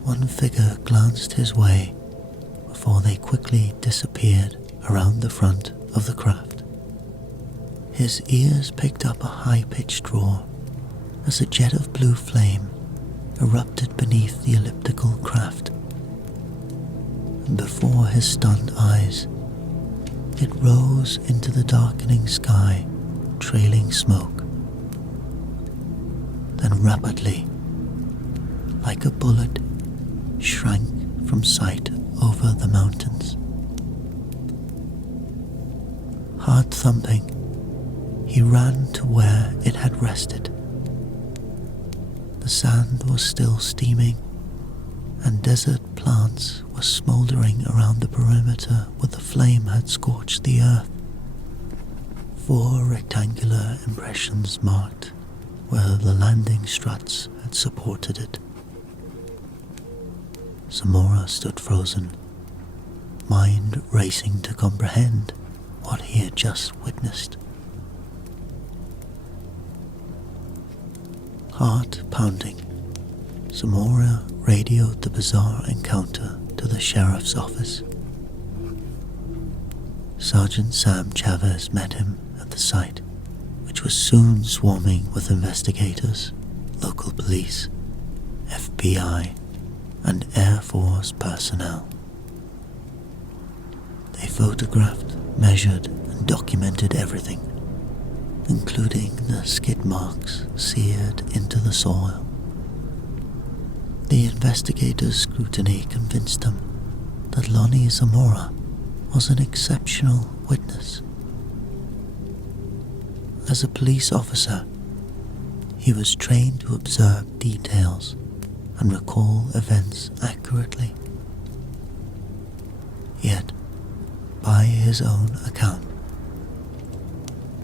One figure glanced his way before they quickly disappeared around the front of the craft. His ears picked up a high-pitched roar as a jet of blue flame erupted beneath the elliptical craft, and before his stunned eyes, it rose into the darkening sky, trailing smoke. Then rapidly, like a bullet, shrank from sight over the mountains. Heart thumping, he ran to where it had rested. The sand was still steaming, and desert plants were smouldering around the perimeter where the flame had scorched the earth. 4 rectangular impressions marked where the landing struts had supported it. Zamora stood frozen, mind racing to comprehend what he had just witnessed. Heart pounding, Zamora radioed the bizarre encounter to the sheriff's office. Sergeant Sam Chavez met him at the site, which was soon swarming with investigators, local police, FBI, and Air Force personnel. They photographed, measured, and documented everything, including the skid marks seared into the soil. The investigators' scrutiny convinced them that Lonnie Zamora was an exceptional witness. As a police officer, he was trained to observe details and recall events accurately. Yet, by his own account,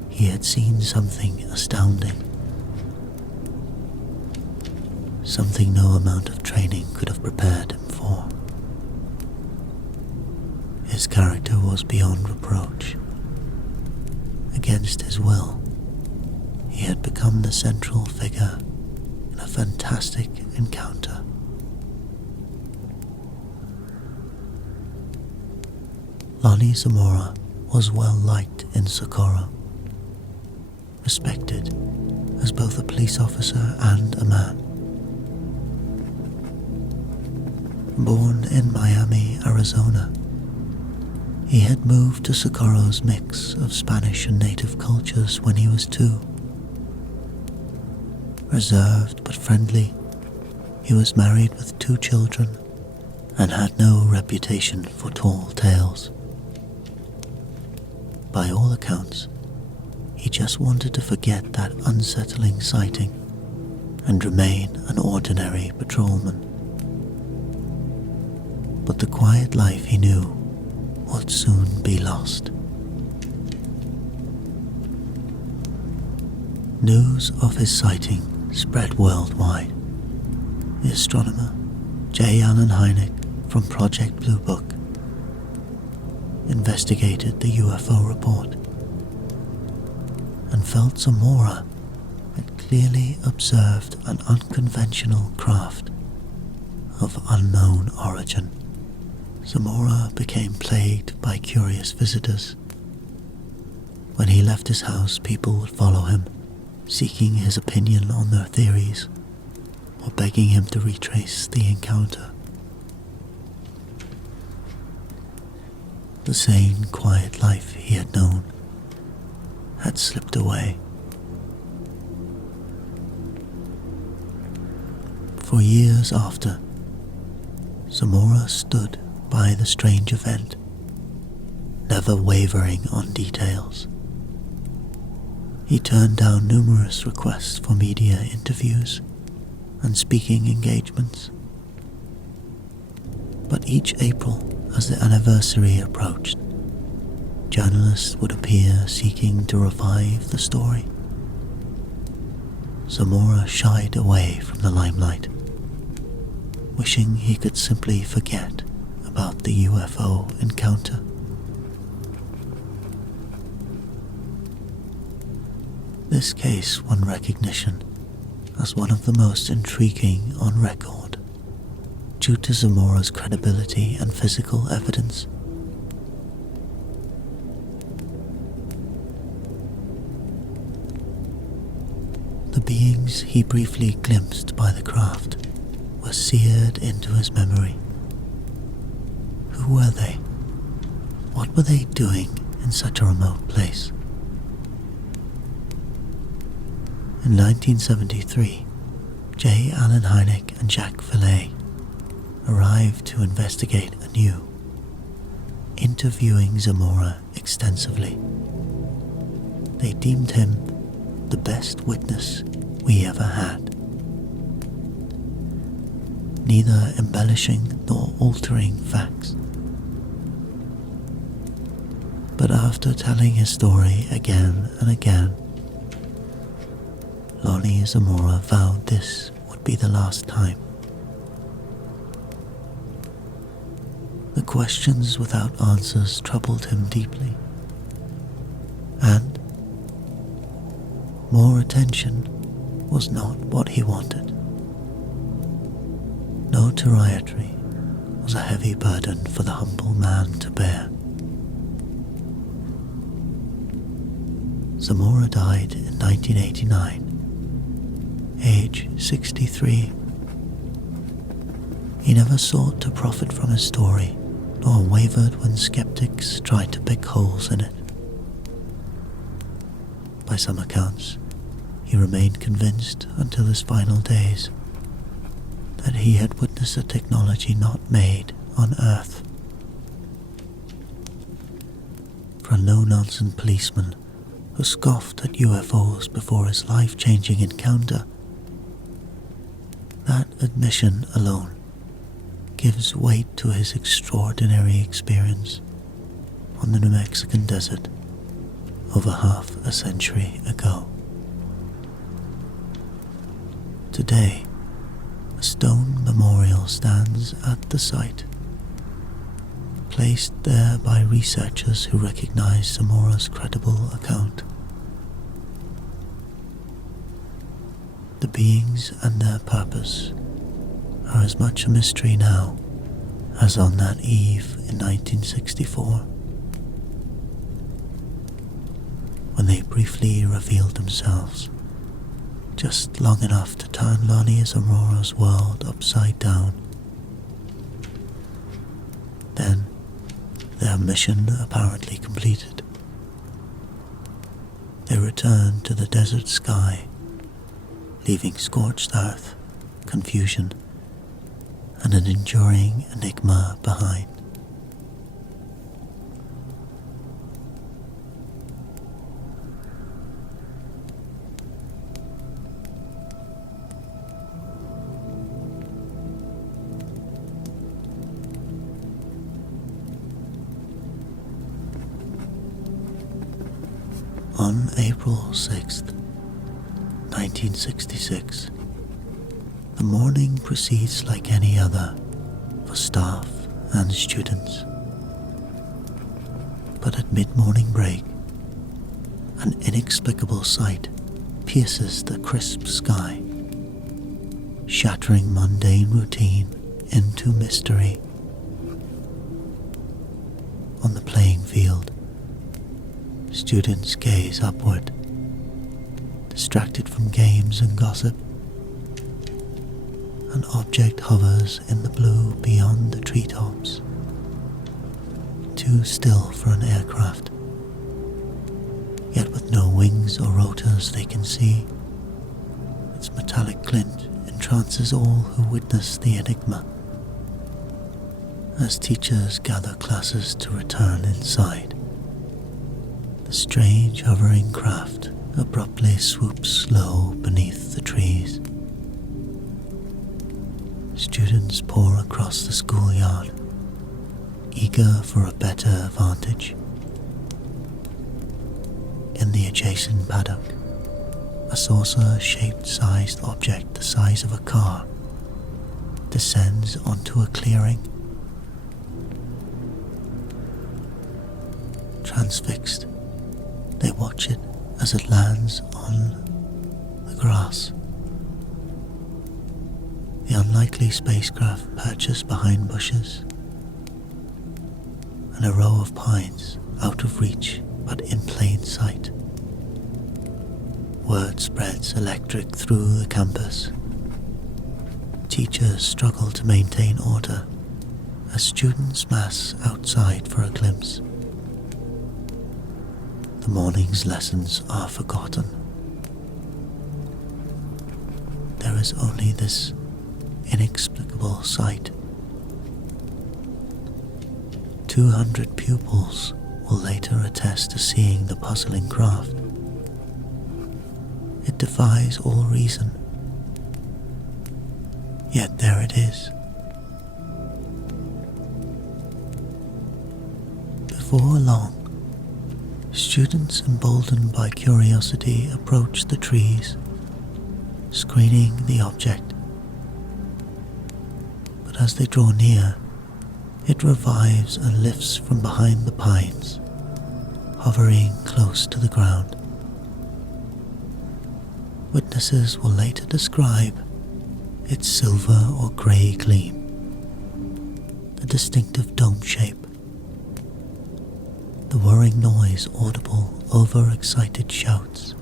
he had seen something astounding. Something no amount of training could have prepared him for. His character was beyond reproach. Against his will, he had become the central figure in a fantastic encounter. Lonnie Zamora was well liked in Socorro, respected as both a police officer and a man. Born in Miami, Arizona, he had moved to Socorro's mix of Spanish and native cultures when he was 2. Reserved but friendly, he was married with 2 children and had no reputation for tall tales. By all accounts, he just wanted to forget that unsettling sighting and remain an ordinary patrolman. But the quiet life he knew would soon be lost. News of his sighting spread worldwide. The astronomer J. Allen Hynek from Project Blue Book investigated the UFO report and felt Zamora had clearly observed an unconventional craft of unknown origin. Zamora became plagued by curious visitors. When he left his house, people would follow him, seeking his opinion on their theories or begging him to retrace the encounter. The sane, quiet life he had known had slipped away. For years after, Zamora stood by the strange event, never wavering on details. He turned down numerous requests for media interviews and speaking engagements. But each April, as the anniversary approached, journalists would appear seeking to revive the story. Zamora shied away from the limelight, wishing he could simply forget about the UFO encounter. This case won recognition as one of the most intriguing on record due to Zamora's credibility and physical evidence. The beings he briefly glimpsed by the craft were seared into his memory. Who were they? What were they doing in such a remote place? In 1973, J. Allen Hynek and Jacques Vallée arrived to investigate anew, interviewing Zamora extensively. They deemed him the best witness we ever had, neither embellishing nor altering facts. But after telling his story again and again, Lonnie Zamora vowed this would be the last time. The questions without answers troubled him deeply, and more attention was not what he wanted. Notoriety was a heavy burden for the humble man to bear. Zamora died in 1989, age 63. He never sought to profit from his story, nor wavered when skeptics tried to pick holes in it. By some accounts, he remained convinced until his final days that he had witnessed a technology not made on Earth. For a no-nonsense policeman who scoffed at UFOs before his life-changing encounter, that admission alone gives weight to his extraordinary experience on the New Mexican desert over half a century ago. Today, a stone memorial stands at the site, placed there by researchers who recognize Zamora's credible account. The beings and their purpose are as much a mystery now as on that eve in 1964, when they briefly revealed themselves, just long enough to turn Lonnie Zamora's world upside down. Then, their mission apparently completed, they returned to the desert sky, leaving scorched earth, confusion, and an enduring enigma behind. On April 6th, 1966, the morning proceeds like any other for staff and students. But at mid-morning break, an inexplicable sight pierces the crisp sky, shattering mundane routine into mystery. On the playing field, students gaze upward, distracted from games and gossip. An object hovers in the blue beyond the treetops, too still for an aircraft, yet with no wings or rotors they can see. Its metallic glint entrances all who witness the enigma. As teachers gather classes to return inside, the strange hovering craft abruptly swoops low beneath the trees. Students pour across the schoolyard, eager for a better vantage. In the adjacent paddock, a saucer-shaped sized object the size of a car descends onto a clearing. Transfixed, they watch it as it lands on the grass. The unlikely spacecraft perches behind bushes, and a row of pines out of reach but in plain sight. Word spreads electric through the campus. Teachers struggle to maintain order as students mass outside for a glimpse. The morning's lessons are forgotten. There is only this inexplicable sight. 200 pupils will later attest to seeing the puzzling craft. It defies all reason. Yet there it is. Before long, students emboldened by curiosity approach the trees, screening the object. But as they draw near, it revives and lifts from behind the pines, hovering close to the ground. Witnesses will later describe its silver or grey gleam, the distinctive dome shape, the whirring noise audible over excited shouts.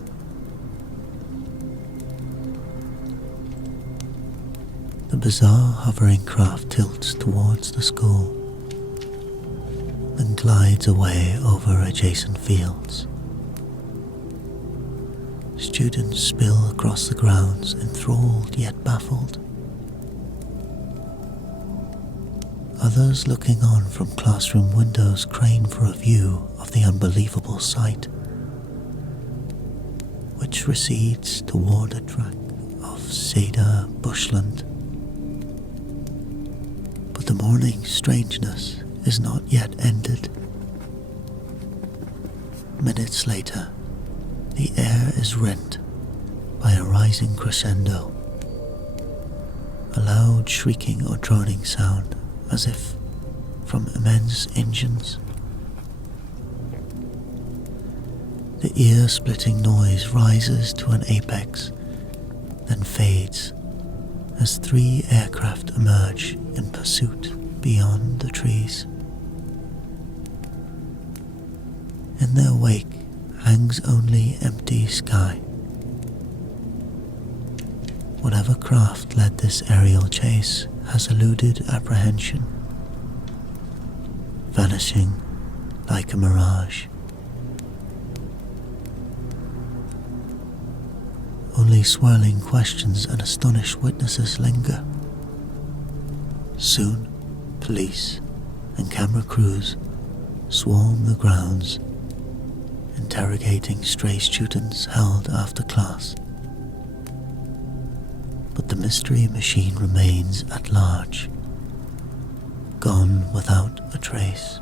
The bizarre hovering craft tilts towards the school, then glides away over adjacent fields. Students spill across the grounds, enthralled yet baffled. Others looking on from classroom windows crane for a view of the unbelievable sight, which recedes toward a tract of cedar bushland. But the morning's strangeness is not yet ended. Minutes later, the air is rent by a rising crescendo, a loud shrieking or droning sound as if from immense engines. The ear-splitting noise rises to an apex, then fades as 3 aircraft emerge in pursuit beyond the trees. In their wake hangs only empty sky. Whatever craft led this aerial chase has eluded apprehension, vanishing like a mirage. Only swirling questions and astonished witnesses linger. Soon, police and camera crews swarm the grounds, interrogating stray students held after class. But the mystery machine remains at large, gone without a trace.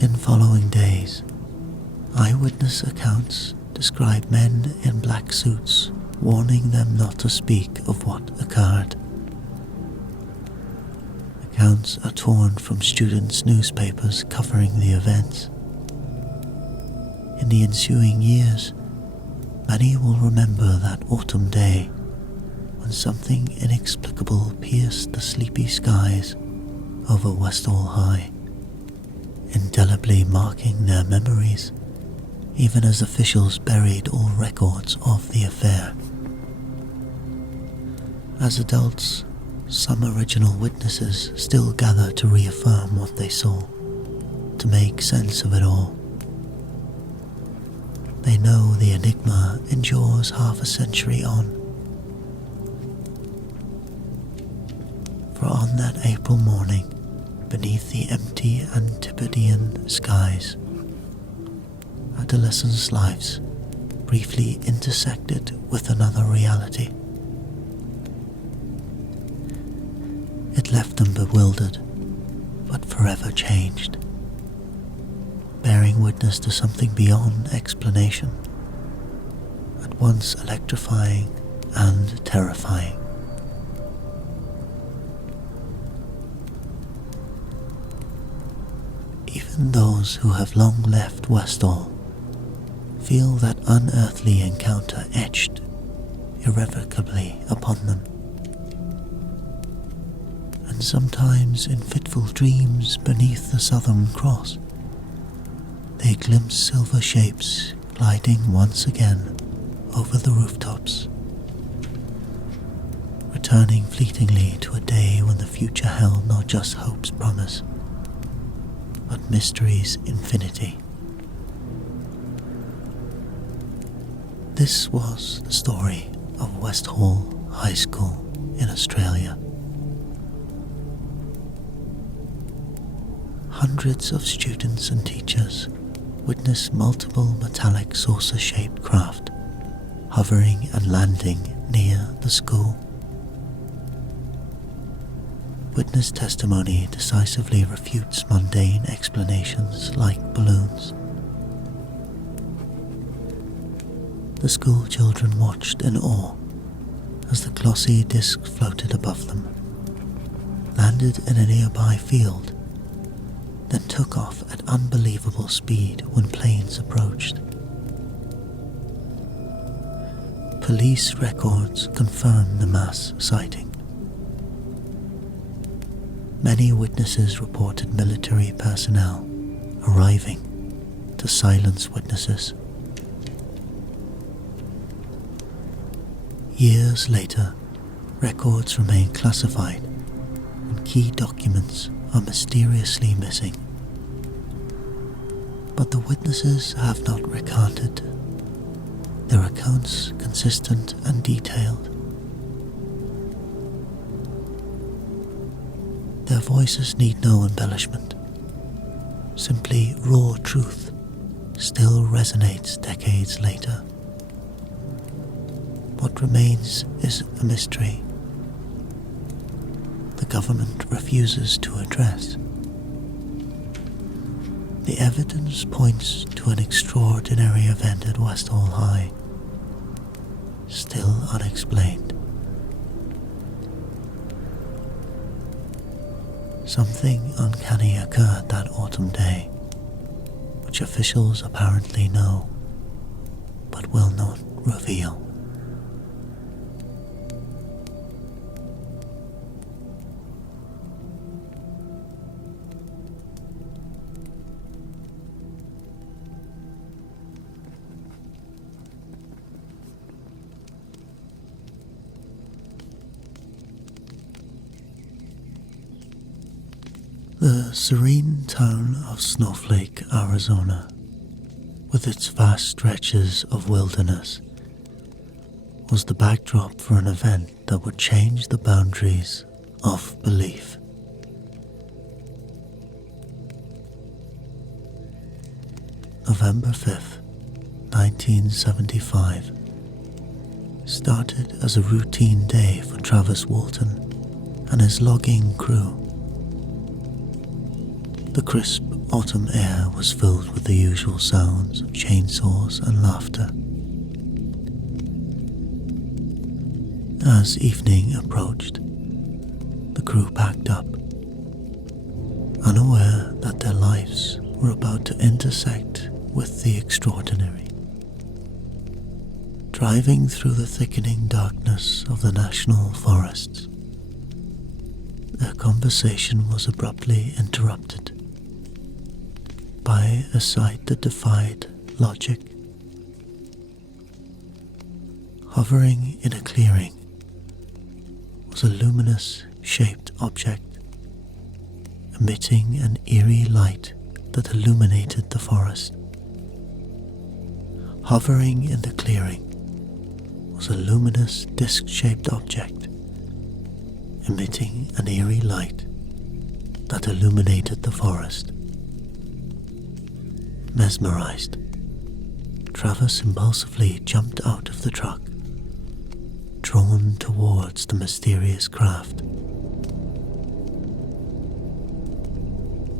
In following days, eyewitness accounts describe men in black suits warning them not to speak of what occurred. Accounts are torn from students' newspapers covering the events. In the ensuing years, many will remember that autumn day when something inexplicable pierced the sleepy skies over Westall High, indelibly marking their memories, even as officials buried all records of the affair. As adults, some original witnesses still gather to reaffirm what they saw, to make sense of it all. They know the enigma endures half a century on. For on that April morning, beneath the empty Antipodean skies, adolescents' lives briefly intersected with another reality. It left them bewildered, but forever changed, bearing witness to something beyond explanation, at once electrifying and terrifying. Even those who have long left Westall feel that unearthly encounter etched irrevocably upon them. And sometimes in fitful dreams beneath the Southern Cross, they glimpse silver shapes gliding once again over the rooftops, returning fleetingly to a day when the future held not just hope's promise, but mystery's infinity. This was the story of Westall High School in Australia. Hundreds of students and teachers witnessed multiple metallic saucer-shaped craft hovering and landing near the school. Witness testimony decisively refutes mundane explanations like balloons. The school children watched in awe as the glossy disc floated above them, landed in a nearby field, then took off at unbelievable speed when planes approached. Police records confirmed the mass sighting. Many witnesses reported military personnel arriving to silence witnesses. Years later, records remain classified and key documents are mysteriously missing. But the witnesses have not recanted, their accounts consistent and detailed. Their voices need no embellishment. Simply raw truth still resonates decades later. What remains is a mystery the government refuses to address. The evidence points to an extraordinary event at Westall High, still unexplained. Something uncanny occurred that autumn day, which officials apparently know, but will not reveal. The serene town of Snowflake, Arizona, with its vast stretches of wilderness, was the backdrop for an event that would change the boundaries of belief. November 5th, 1975, started as a routine day for Travis Walton and his logging crew. The crisp autumn air was filled with the usual sounds of chainsaws and laughter. As evening approached, the crew packed up, unaware that their lives were about to intersect with the extraordinary. Driving through the thickening darkness of the national forests, their conversation was abruptly interrupted by a sight that defied logic. Hovering in a clearing was a luminous shaped object, emitting an eerie light that illuminated the forest. Hovering in the clearing was a luminous disc-shaped object, emitting an eerie light that illuminated the forest. Mesmerized, Travis impulsively jumped out of the truck, drawn towards the mysterious craft.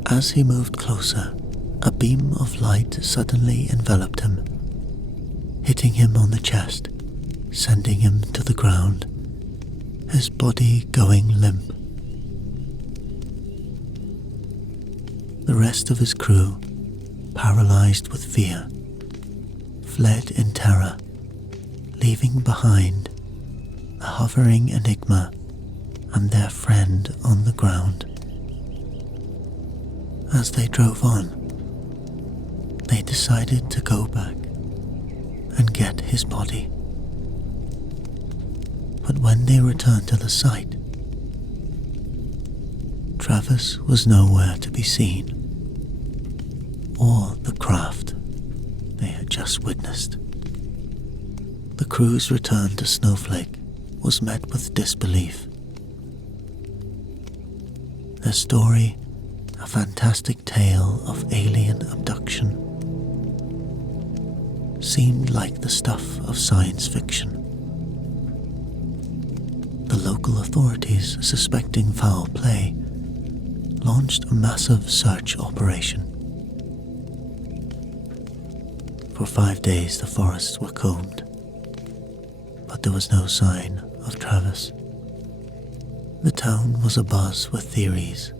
As he moved closer, a beam of light suddenly enveloped him, hitting him on the chest, sending him to the ground, his body going limp. The rest of his crew, paralyzed with fear, fled in terror, leaving behind the hovering enigma and their friend on the ground. As they drove on, they decided to go back and get his body. But when they returned to the site, Travis was nowhere to be seen, or the craft they had just witnessed. The crew's return to Snowflake was met with disbelief. Their story, a fantastic tale of alien abduction, seemed like the stuff of science fiction. The local authorities, suspecting foul play, launched a massive search operation. For 5 days the forests were combed, but there was no sign of Travis. The town was abuzz with theories,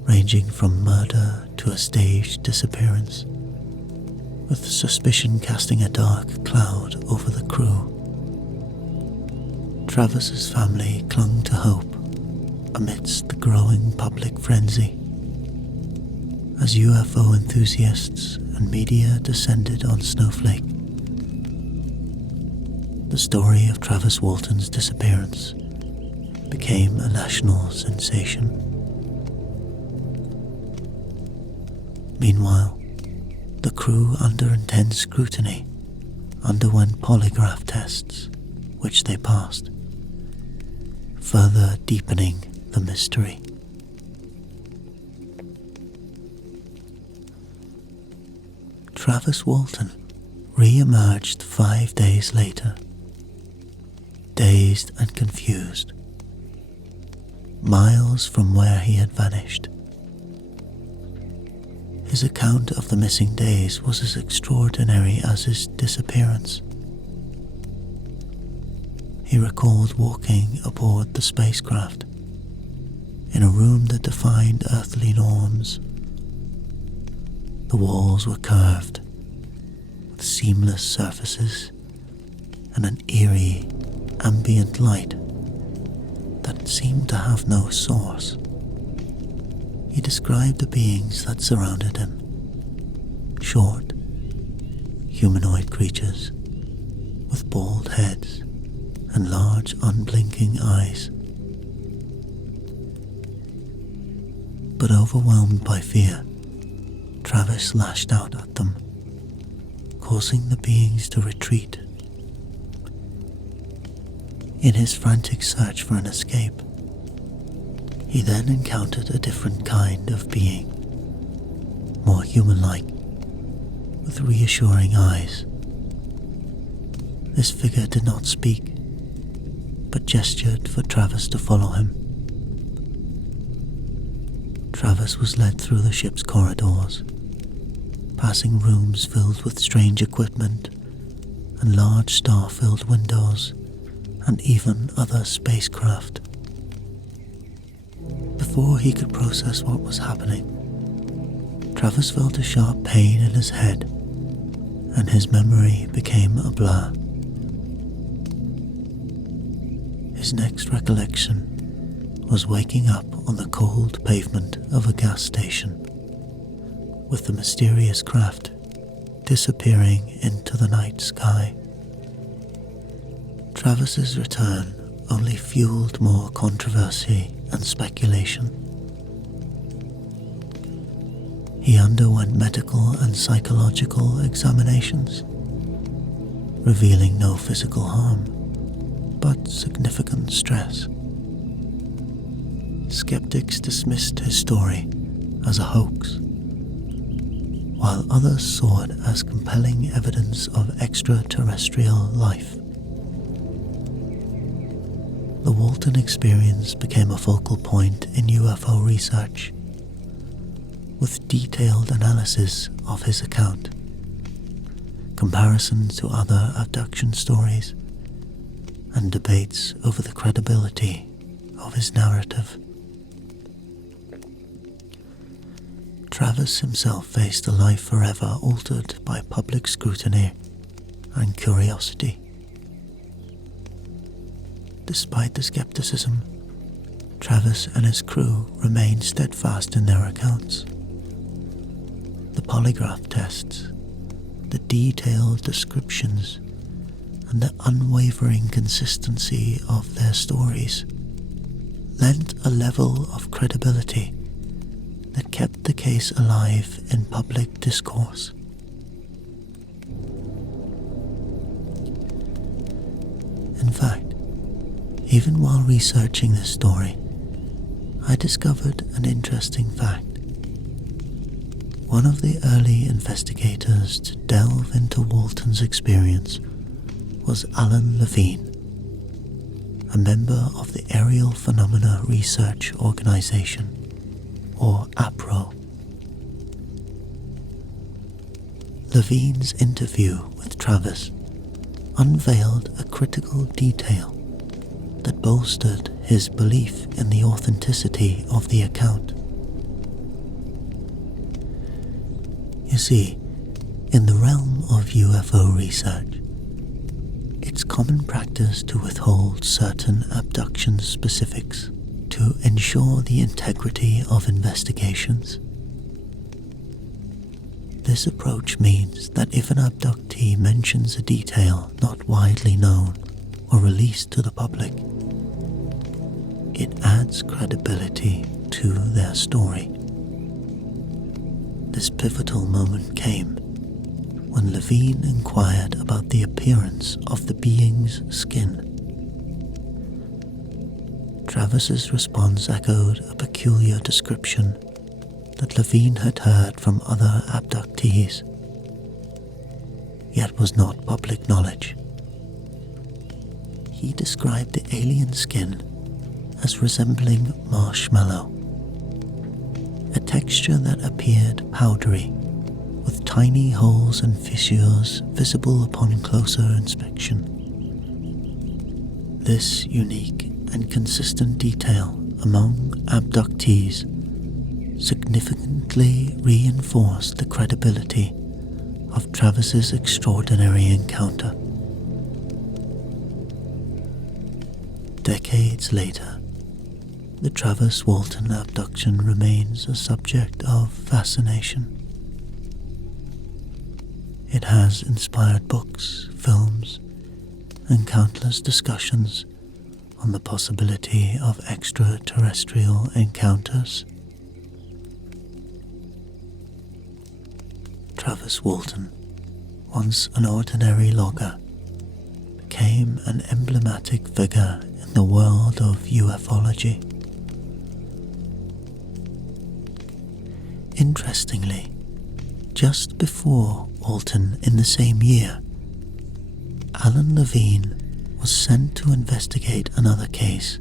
ranging from murder to a staged disappearance, with suspicion casting a dark cloud over the crew. Travis's family clung to hope amidst the growing public frenzy. As UFO enthusiasts and media descended on Snowflake, the story of Travis Walton's disappearance became a national sensation. Meanwhile, the crew, under intense scrutiny, underwent polygraph tests, which they passed, further deepening the mystery. Travis Walton re-emerged 5 days later, dazed and confused, miles from where he had vanished. His account of the missing days was as extraordinary as his disappearance. He recalled walking aboard the spacecraft in a room that defied earthly norms. The walls were curved, with seamless surfaces and an eerie, ambient light that seemed to have no source. He described the beings that surrounded him: short, humanoid creatures with bald heads and large, unblinking eyes. But overwhelmed by fear, Travis lashed out at them, causing the beings to retreat. In his frantic search for an escape, he then encountered a different kind of being, more human-like, with reassuring eyes. This figure did not speak, but gestured for Travis to follow him. Travis was led through the ship's corridors, passing rooms filled with strange equipment and large star-filled windows, and even other spacecraft. Before he could process what was happening, Travis felt a sharp pain in his head, and his memory became a blur. His next recollection was waking up on the cold pavement of a gas station, with the mysterious craft disappearing into the night sky. Travis's return only fueled more controversy and speculation. He underwent medical and psychological examinations, revealing no physical harm, but significant stress. Skeptics dismissed his story as a hoax, while others saw it as compelling evidence of extraterrestrial life. The Walton experience became a focal point in UFO research, with detailed analysis of his account, comparisons to other abduction stories, and debates over the credibility of his narrative. Travis himself faced a life forever altered by public scrutiny and curiosity. Despite the skepticism, Travis and his crew remained steadfast in their accounts. The polygraph tests, the detailed descriptions, and the unwavering consistency of their stories lent a level of credibility that kept the case alive in public discourse. In fact, even while researching this story, I discovered an interesting fact. One of the early investigators to delve into Walton's experience was Alan Levine, a member of the Ariel Phenomena Research Organization, or APRO. Levine's interview with Travis unveiled a critical detail that bolstered his belief in the authenticity of the account. You see, in the realm of UFO research, it's common practice to withhold certain abduction specifics to ensure the integrity of investigations. This approach means that if an abductee mentions a detail not widely known or released to the public, it adds credibility to their story. This pivotal moment came when Levine inquired about the appearance of the being's skin. Travis's response echoed a peculiar description that Levine had heard from other abductees, yet was not public knowledge. He described the alien skin as resembling marshmallow, a texture that appeared powdery, with tiny holes and fissures visible upon closer inspection. This unique and consistent detail among abductees significantly reinforced the credibility of Travis's extraordinary encounter. Decades later, the Travis Walton abduction remains a subject of fascination. It has inspired books, films, and countless discussions on the possibility of extraterrestrial encounters. Travis Walton, once an ordinary logger, became an emblematic figure in the world of ufology. Interestingly, just before Walton in the same year, Alan Levine was sent to investigate another case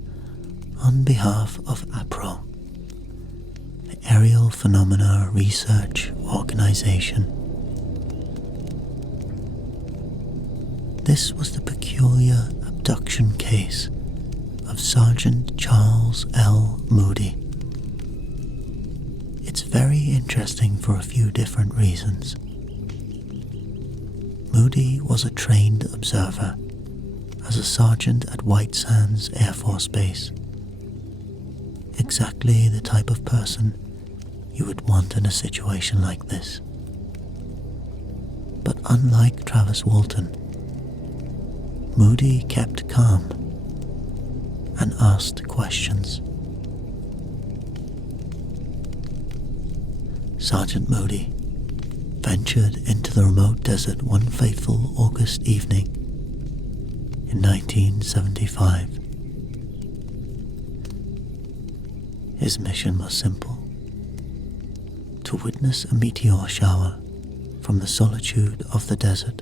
on behalf of APRO, the Ariel Phenomena Research Organization. This was the peculiar abduction case of Sergeant Charles L. Moody. It's very interesting for a few different reasons. Moody was a trained observer as a sergeant at White Sands Air Force Base. Exactly the type of person you would want in a situation like this. But unlike Travis Walton, Moody kept calm and asked questions. Sergeant Moody ventured into the remote desert one fateful August evening in 1975. His mission was simple: to witness a meteor shower from the solitude of the desert,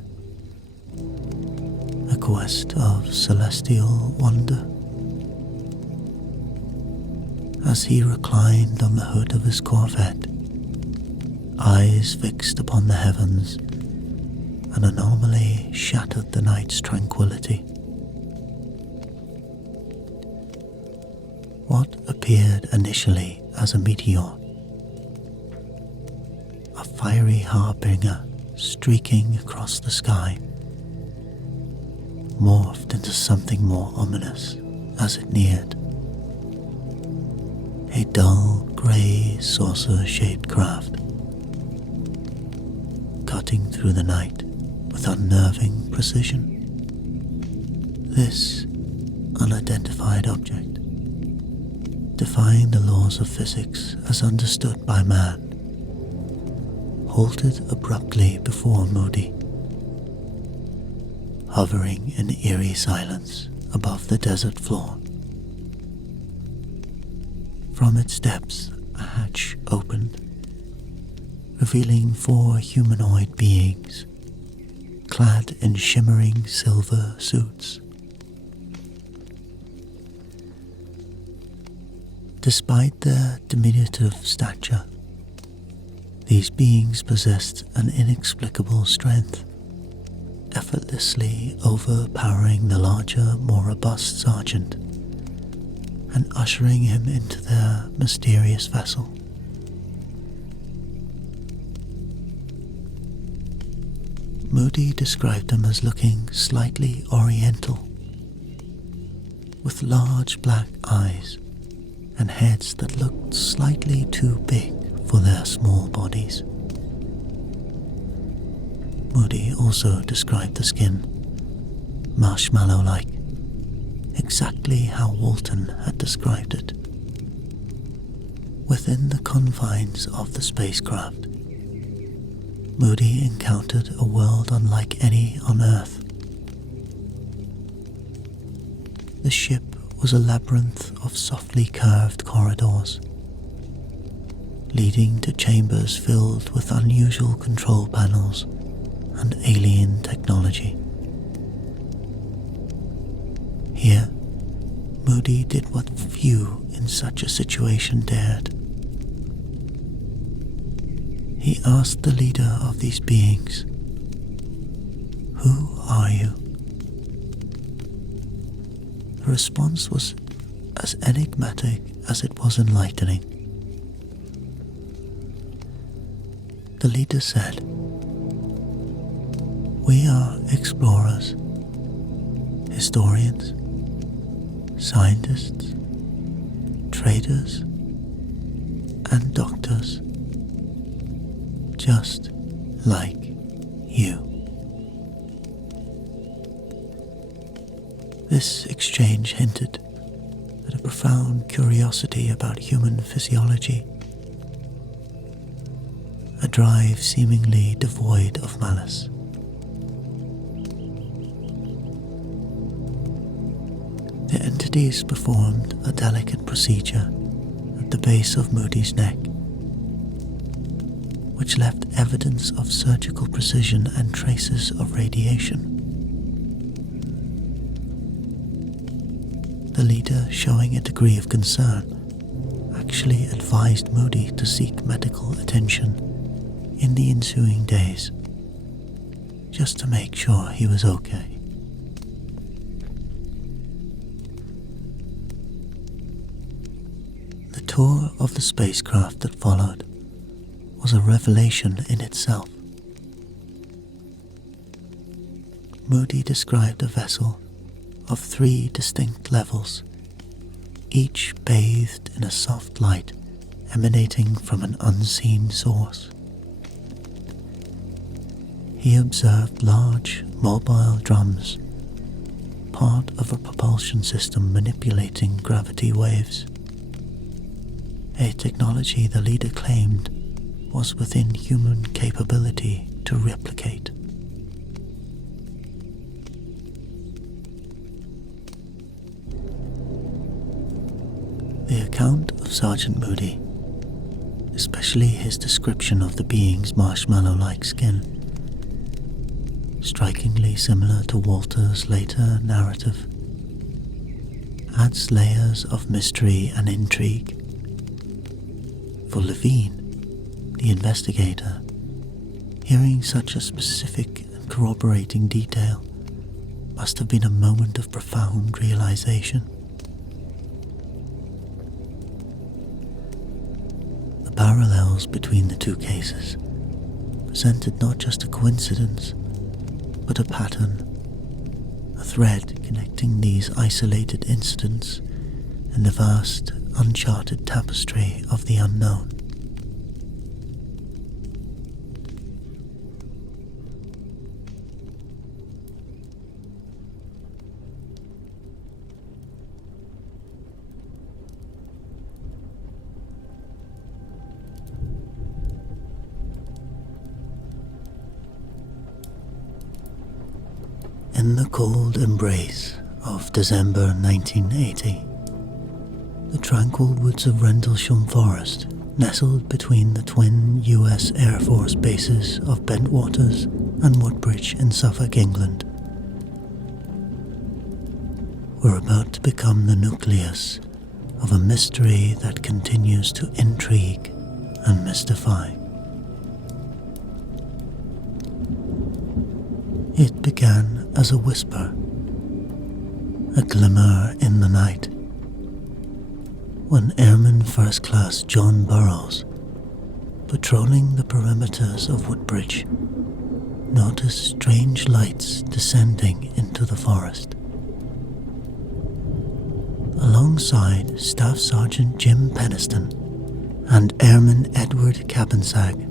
a quest of celestial wonder. As he reclined on the hood of his Corvette, eyes fixed upon the heavens, an anomaly shattered the night's tranquility. What appeared initially as a meteor, a fiery harbinger streaking across the sky, morphed into something more ominous as it neared. A dull, grey, saucer-shaped craft, cutting through the night with unnerving precision. This unidentified object, defying the laws of physics as understood by man, halted abruptly before Moody, hovering in eerie silence above the desert floor. From its depths, a hatch opened, revealing 4 humanoid beings, clad in shimmering silver suits. Despite their diminutive stature, these beings possessed an inexplicable strength, effortlessly overpowering the larger, more robust sergeant and ushering him into their mysterious vessel. Moody described them as looking slightly oriental, with large black eyes and heads that looked slightly too big for their small bodies. Moody also described the skin, marshmallow-like, exactly how Walton had described it. Within the confines of the spacecraft, Moody encountered a world unlike any on Earth. The ship was a labyrinth of softly curved corridors, leading to chambers filled with unusual control panels and alien technology. Here, Moody did what few in such a situation dared. He asked the leader of these beings, "Who are you?" The response was as enigmatic as it was enlightening. The leader said, "We are explorers, historians, scientists, traders, and doctors, just like you." This exchange hinted at a profound curiosity about human physiology, a drive seemingly devoid of malice. The entities performed a delicate procedure at the base of Moody's neck, which left evidence of surgical precision and traces of radiation. The leader, showing a degree of concern, actually advised Moody to seek medical attention in the ensuing days, just to make sure he was okay. The tour of the spacecraft that followed was a revelation in itself. Moody described a vessel of 3 distinct levels, each bathed in a soft light emanating from an unseen source. He observed large, mobile drums, part of a propulsion system manipulating gravity waves, a technology the leader claimed was within human capability to replicate. The account of Sergeant Moody especially his description of the being's marshmallow-like skin, strikingly similar to Walter's later narrative, adds layers of mystery and intrigue. For Levine, the investigator, hearing such a specific and corroborating detail must have been a moment of profound realization. The parallels between the two cases presented not just a coincidence, but a pattern, a thread connecting these isolated incidents in the vast, uncharted tapestry of the unknown. In the cold embrace of December 1980, the tranquil woods of Rendlesham Forest, nestled between the twin US Air Force bases of Bentwaters and Woodbridge in Suffolk, England, were about to become the nucleus of a mystery that continues to intrigue and mystify. It began as a whisper, a glimmer in the night, when Airman First Class John Burroughs, patrolling the perimeters of Woodbridge, noticed strange lights descending into the forest. Alongside Staff Sergeant Jim Peniston and Airman Edward Cappensag,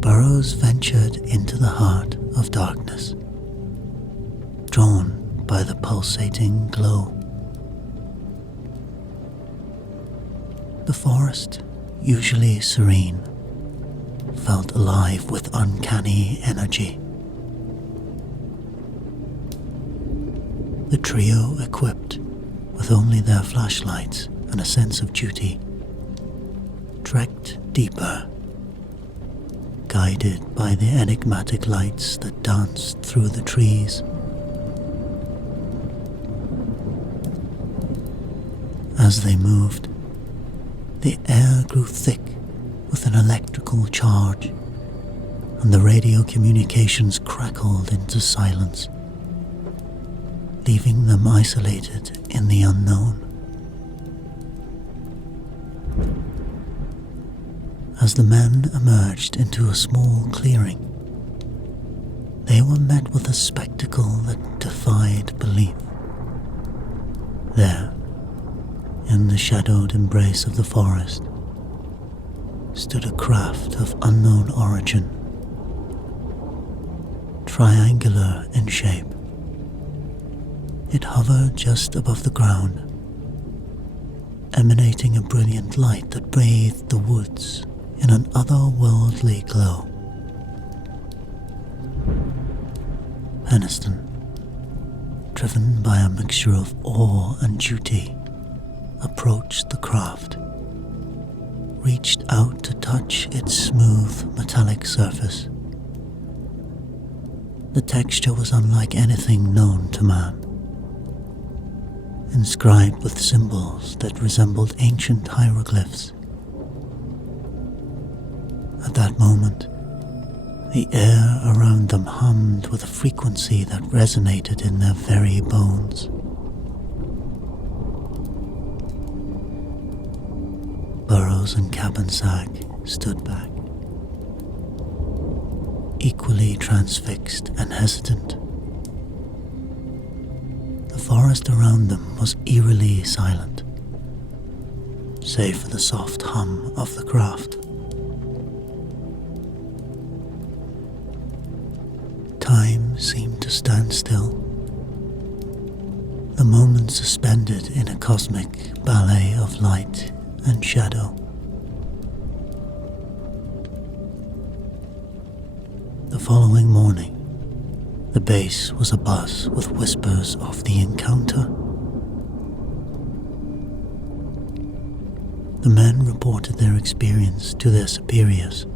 Burroughs ventured into the heart of darkness, drawn by the pulsating glow. The forest, usually serene, felt alive with uncanny energy. The trio, equipped with only their flashlights and a sense of duty, trekked deeper, guided by the enigmatic lights that danced through the trees. As they moved, the air grew thick with an electrical charge, and the radio communications crackled into silence, leaving them isolated in the unknown. As the men emerged into a small clearing, they were met with a spectacle that defied belief. There, in the shadowed embrace of the forest, stood a craft of unknown origin, triangular in shape. It hovered just above the ground, emanating a brilliant light that bathed the woods in an otherworldly glow. Peniston, driven by a mixture of awe and duty, approached the craft, reached out to touch its smooth metallic surface. The texture was unlike anything known to man, inscribed with symbols that resembled ancient hieroglyphs. At that moment, the air around them hummed with a frequency that resonated in their very bones. Burroughs and Cappensag stood back, equally transfixed and hesitant. The forest around them was eerily silent, save for the soft hum of the craft. Time seemed to stand still, the moment suspended in a cosmic ballet of light and shadow. The following morning, the base was abuzz with whispers of the encounter. The men reported their experience to their superiors.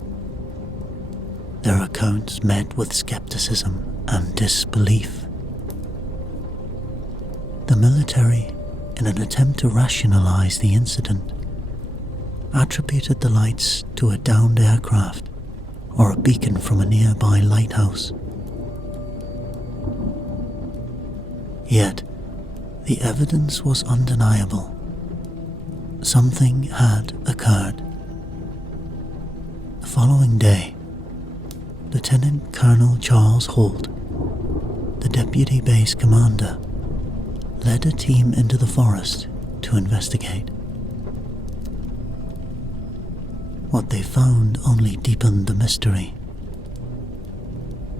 Their accounts met with skepticism and disbelief. The military, in an attempt to rationalize the incident, attributed the lights to a downed aircraft or a beacon from a nearby lighthouse. Yet, the evidence was undeniable. Something had occurred. The following day, Lieutenant Colonel Charles Holt, the deputy base commander, led a team into the forest to investigate. What they found only deepened the mystery.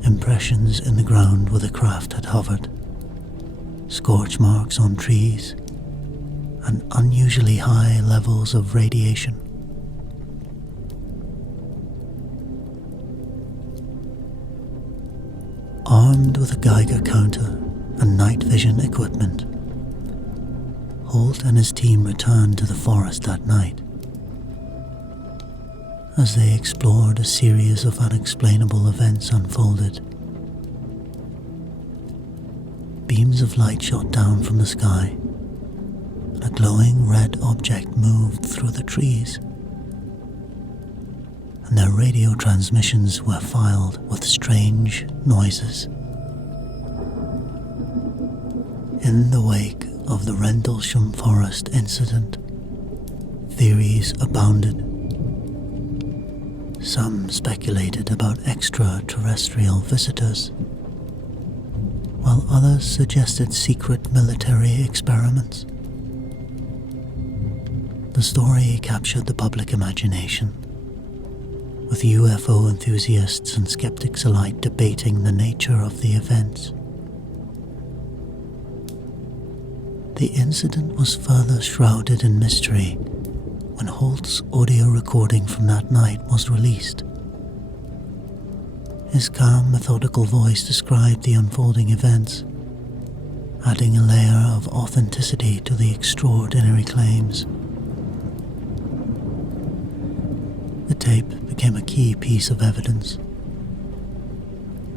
Impressions in the ground where the craft had hovered, scorch marks on trees, and unusually high levels of radiation. Armed with a Geiger counter and night vision equipment, Holt and his team returned to the forest that night. As they explored, a series of unexplainable events unfolded. Beams of light shot down from the sky, and a glowing red object moved through the trees, and their radio transmissions were filled with strange noises. In the wake of the Rendlesham Forest incident, theories abounded. Some speculated about extraterrestrial visitors, while others suggested secret military experiments. The story captured the public imagination, with UFO enthusiasts and skeptics alike debating the nature of the events. The incident was further shrouded in mystery when Holt's audio recording from that night was released. His calm, methodical voice described the unfolding events, adding a layer of authenticity to the extraordinary claims. The tape became a key piece of evidence,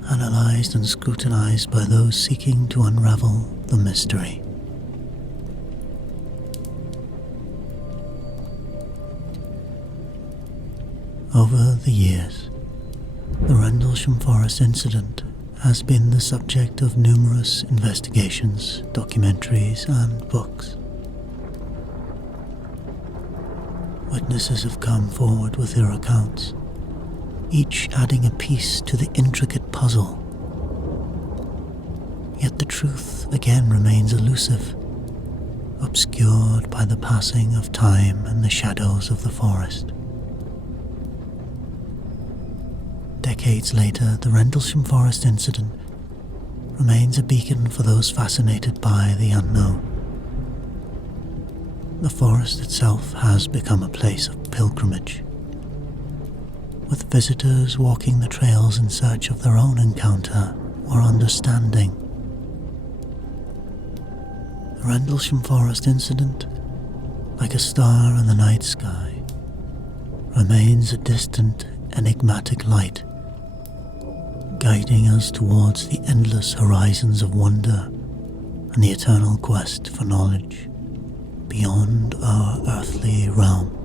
analyzed and scrutinized by those seeking to unravel the mystery. Over the years, the Rendlesham Forest incident has been the subject of numerous investigations, documentaries, and books. Witnesses have come forward with their accounts, each adding a piece to the intricate puzzle. Yet the truth again remains elusive, obscured by the passing of time and the shadows of the forest. Decades later, the Rendlesham Forest incident remains a beacon for those fascinated by the unknown. The forest itself has become a place of pilgrimage, with visitors walking the trails in search of their own encounter or understanding. The Rendlesham Forest incident, like a star in the night sky, remains a distant, enigmatic light, guiding us towards the endless horizons of wonder and the eternal quest for knowledge beyond our earthly realm.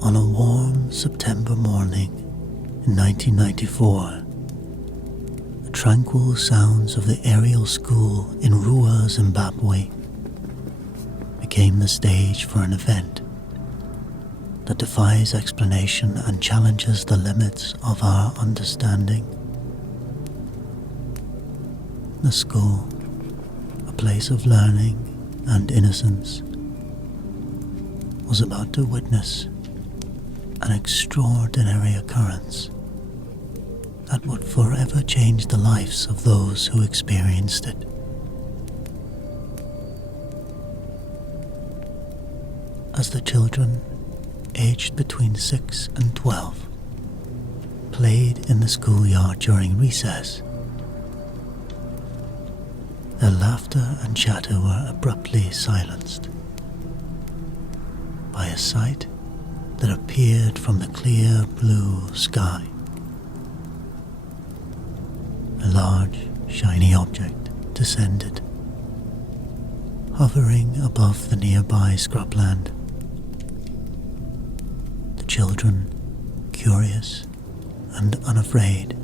On a warm September morning in 1994, the tranquil sounds of the Ariel school in Roswell, Zimbabwe, became the stage for an event that defies explanation and challenges the limits of our understanding. The school, a place of learning and innocence, was about to witness an extraordinary occurrence that would forever change the lives of those who experienced it. As the children, aged between 6 and 12, played in the schoolyard during recess, their laughter and chatter were abruptly silenced by a sight that appeared from the clear blue sky. A large, shiny object descended, hovering above the nearby scrubland. The children, curious and unafraid,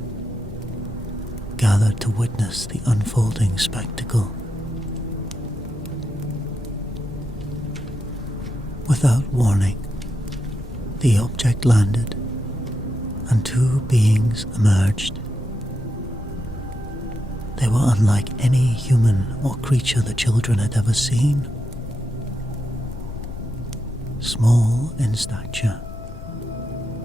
gathered to witness the unfolding spectacle. Without warning, the object landed, and two beings emerged. They were unlike any human or creature the children had ever seen. Small in stature,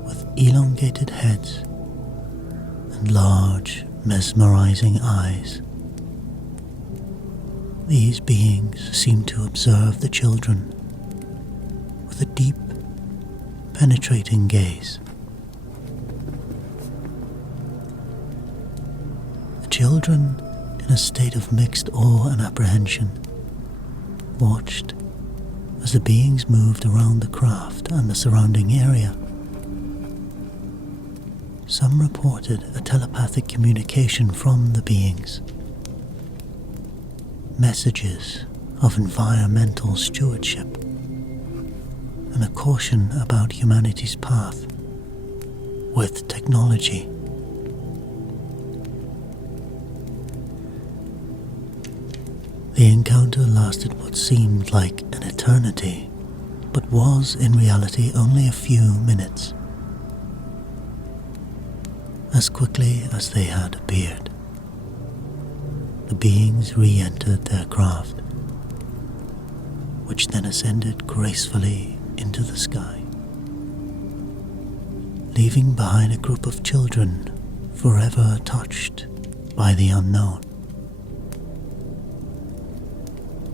with elongated heads and large, mesmerizing eyes. These beings seemed to observe the children with a deep, penetrating gaze. The children, in a state of mixed awe and apprehension, watched as the beings moved around the craft and the surrounding area. Some reported a telepathic communication from the beings, messages of environmental stewardship, and a caution about humanity's path with technology. The encounter lasted what seemed like an eternity, but was in reality only a few minutes. As quickly as they had appeared, the beings re-entered their craft, which then ascended gracefully into the sky, leaving behind a group of children forever touched by the unknown.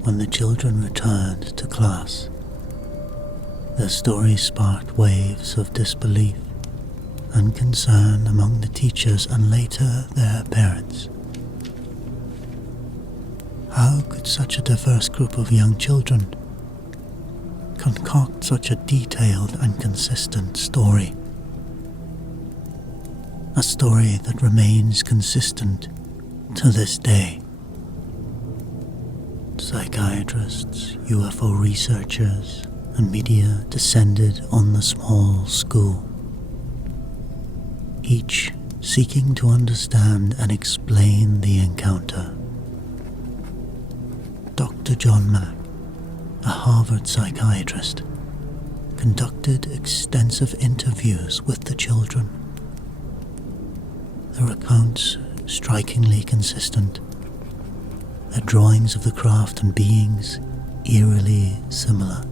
When the children returned to class, their story sparked waves of disbelief and concern among the teachers and later their parents. How could such a diverse group of young children concoct such a detailed and consistent story? A story that remains consistent to this day. Psychiatrists, UFO researchers, and media descended on the small school, each seeking to understand and explain the encounter. Dr. John Mack, a Harvard psychiatrist, conducted extensive interviews with the children. Their accounts strikingly consistent, their drawings of the craft and beings eerily similar.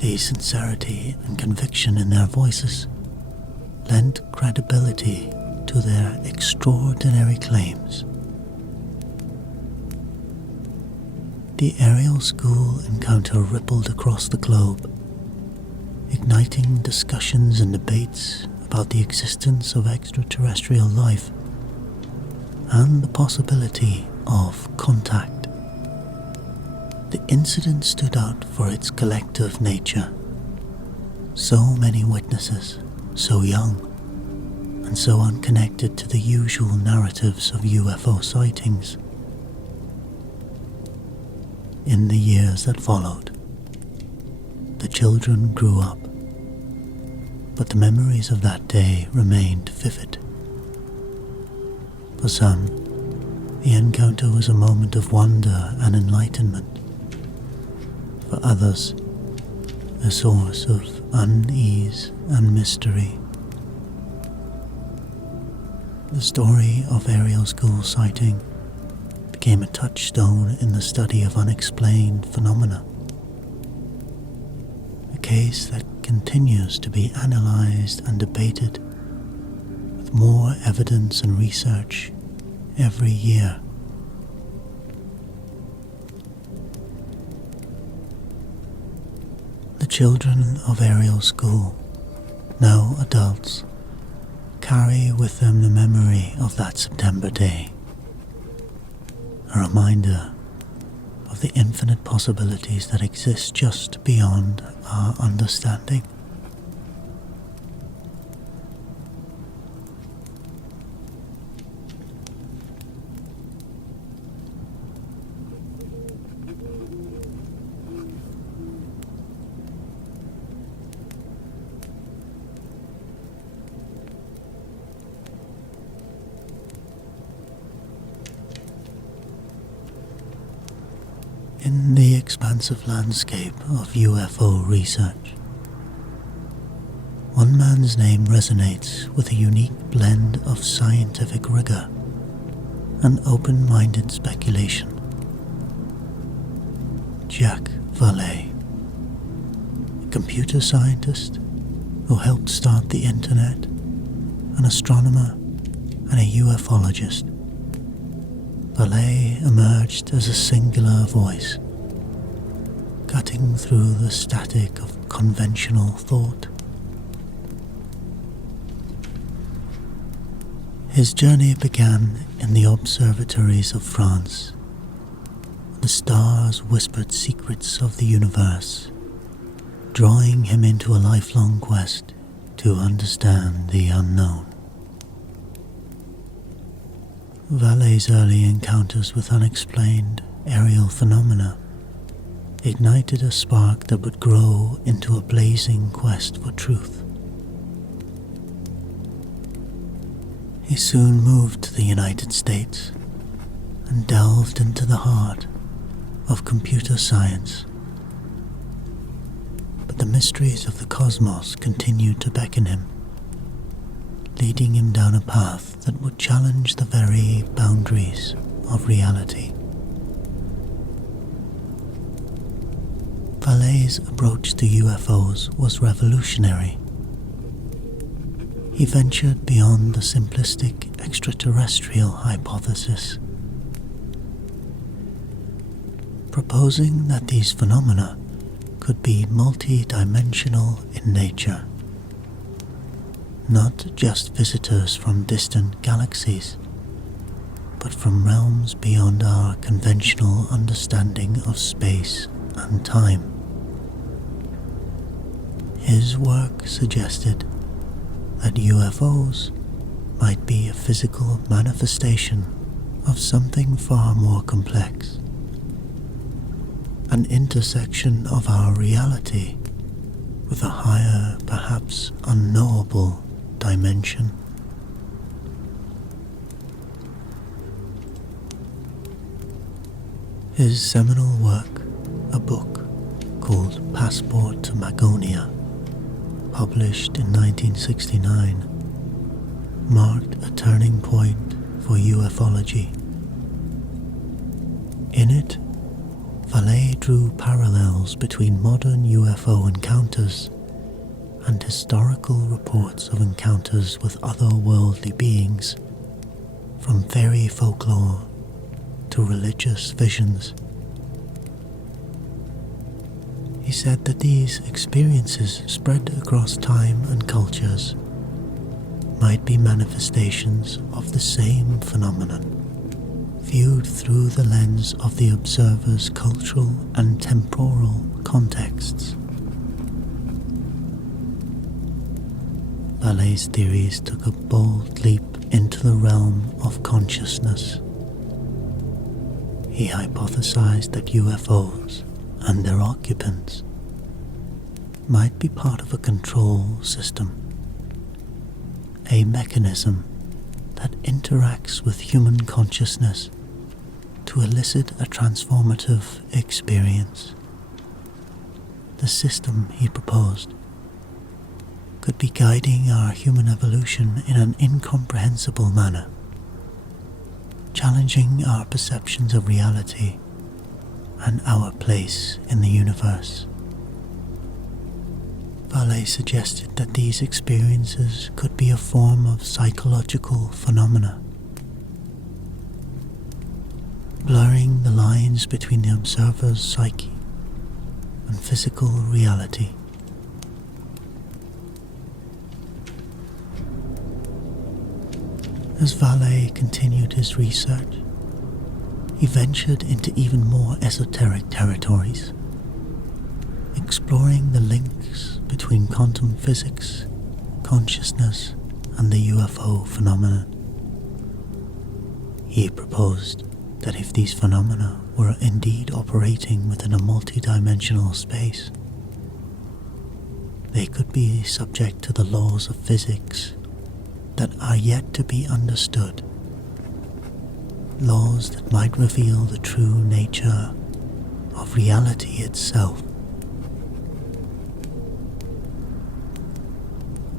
The sincerity and conviction in their voices lent credibility to their extraordinary claims. The Ariel school encounter rippled across the globe, igniting discussions and debates about the existence of extraterrestrial life and the possibility of contact. The incident stood out for its collective nature. So many witnesses, so young, and so unconnected to the usual narratives of UFO sightings. In the years that followed, the children grew up, but the memories of that day remained vivid. For some, the encounter was a moment of wonder and enlightenment. For others, a source of unease and mystery. The story of Ariel school sighting became a touchstone in the study of unexplained phenomena. A case that continues to be analyzed and debated with more evidence and research every year. The children of Ariel School, now adults, carry with them the memory of that September day, a reminder of the infinite possibilities that exist just beyond our understanding. In the expansive landscape of UFO research, one man's name resonates with a unique blend of scientific rigor and open-minded speculation. Jacques Vallée, a computer scientist who helped start the internet, an astronomer and a ufologist. Vallée emerged as a singular voice, cutting through the static of conventional thought. His journey began in the observatories of France. The stars whispered secrets of the universe, drawing him into a lifelong quest to understand the unknown. Vallée's early encounters with unexplained aerial phenomena ignited a spark that would grow into a blazing quest for truth. He soon moved to the United States and delved into the heart of computer science. But the mysteries of the cosmos continued to beckon him, leading him down a path that would challenge the very boundaries of reality. Vallée's approach to UFOs was revolutionary. He ventured beyond the simplistic extraterrestrial hypothesis, proposing that these phenomena could be multi-dimensional in nature, not just visitors from distant galaxies, but from realms beyond our conventional understanding of space and time. His work suggested that UFOs might be a physical manifestation of something far more complex, an intersection of our reality with a higher, perhaps unknowable dimension. His seminal work, a book called Passport to Magonia, published in 1969, marked a turning point for ufology. In it, Vallée drew parallels between modern UFO encounters and historical reports of encounters with otherworldly beings, from fairy folklore to religious visions. He said that these experiences spread across time and cultures might be manifestations of the same phenomenon, viewed through the lens of the observer's cultural and temporal contexts. Vallée's theories took a bold leap into the realm of consciousness. He hypothesized that UFOs and their occupants might be part of a control system, a mechanism that interacts with human consciousness to elicit a transformative experience. The system, he proposed, could be guiding our human evolution in an incomprehensible manner, challenging our perceptions of reality and our place in the universe. Vallée suggested that these experiences could be a form of psychological phenomena, blurring the lines between the observer's psyche and physical reality. As Vallée continued his research, he ventured into even more esoteric territories, exploring the links between quantum physics, consciousness, and the UFO phenomenon. He proposed that if these phenomena were indeed operating within a multi-dimensional space, they could be subject to the laws of physics that are yet to be understood, laws that might reveal the true nature of reality itself.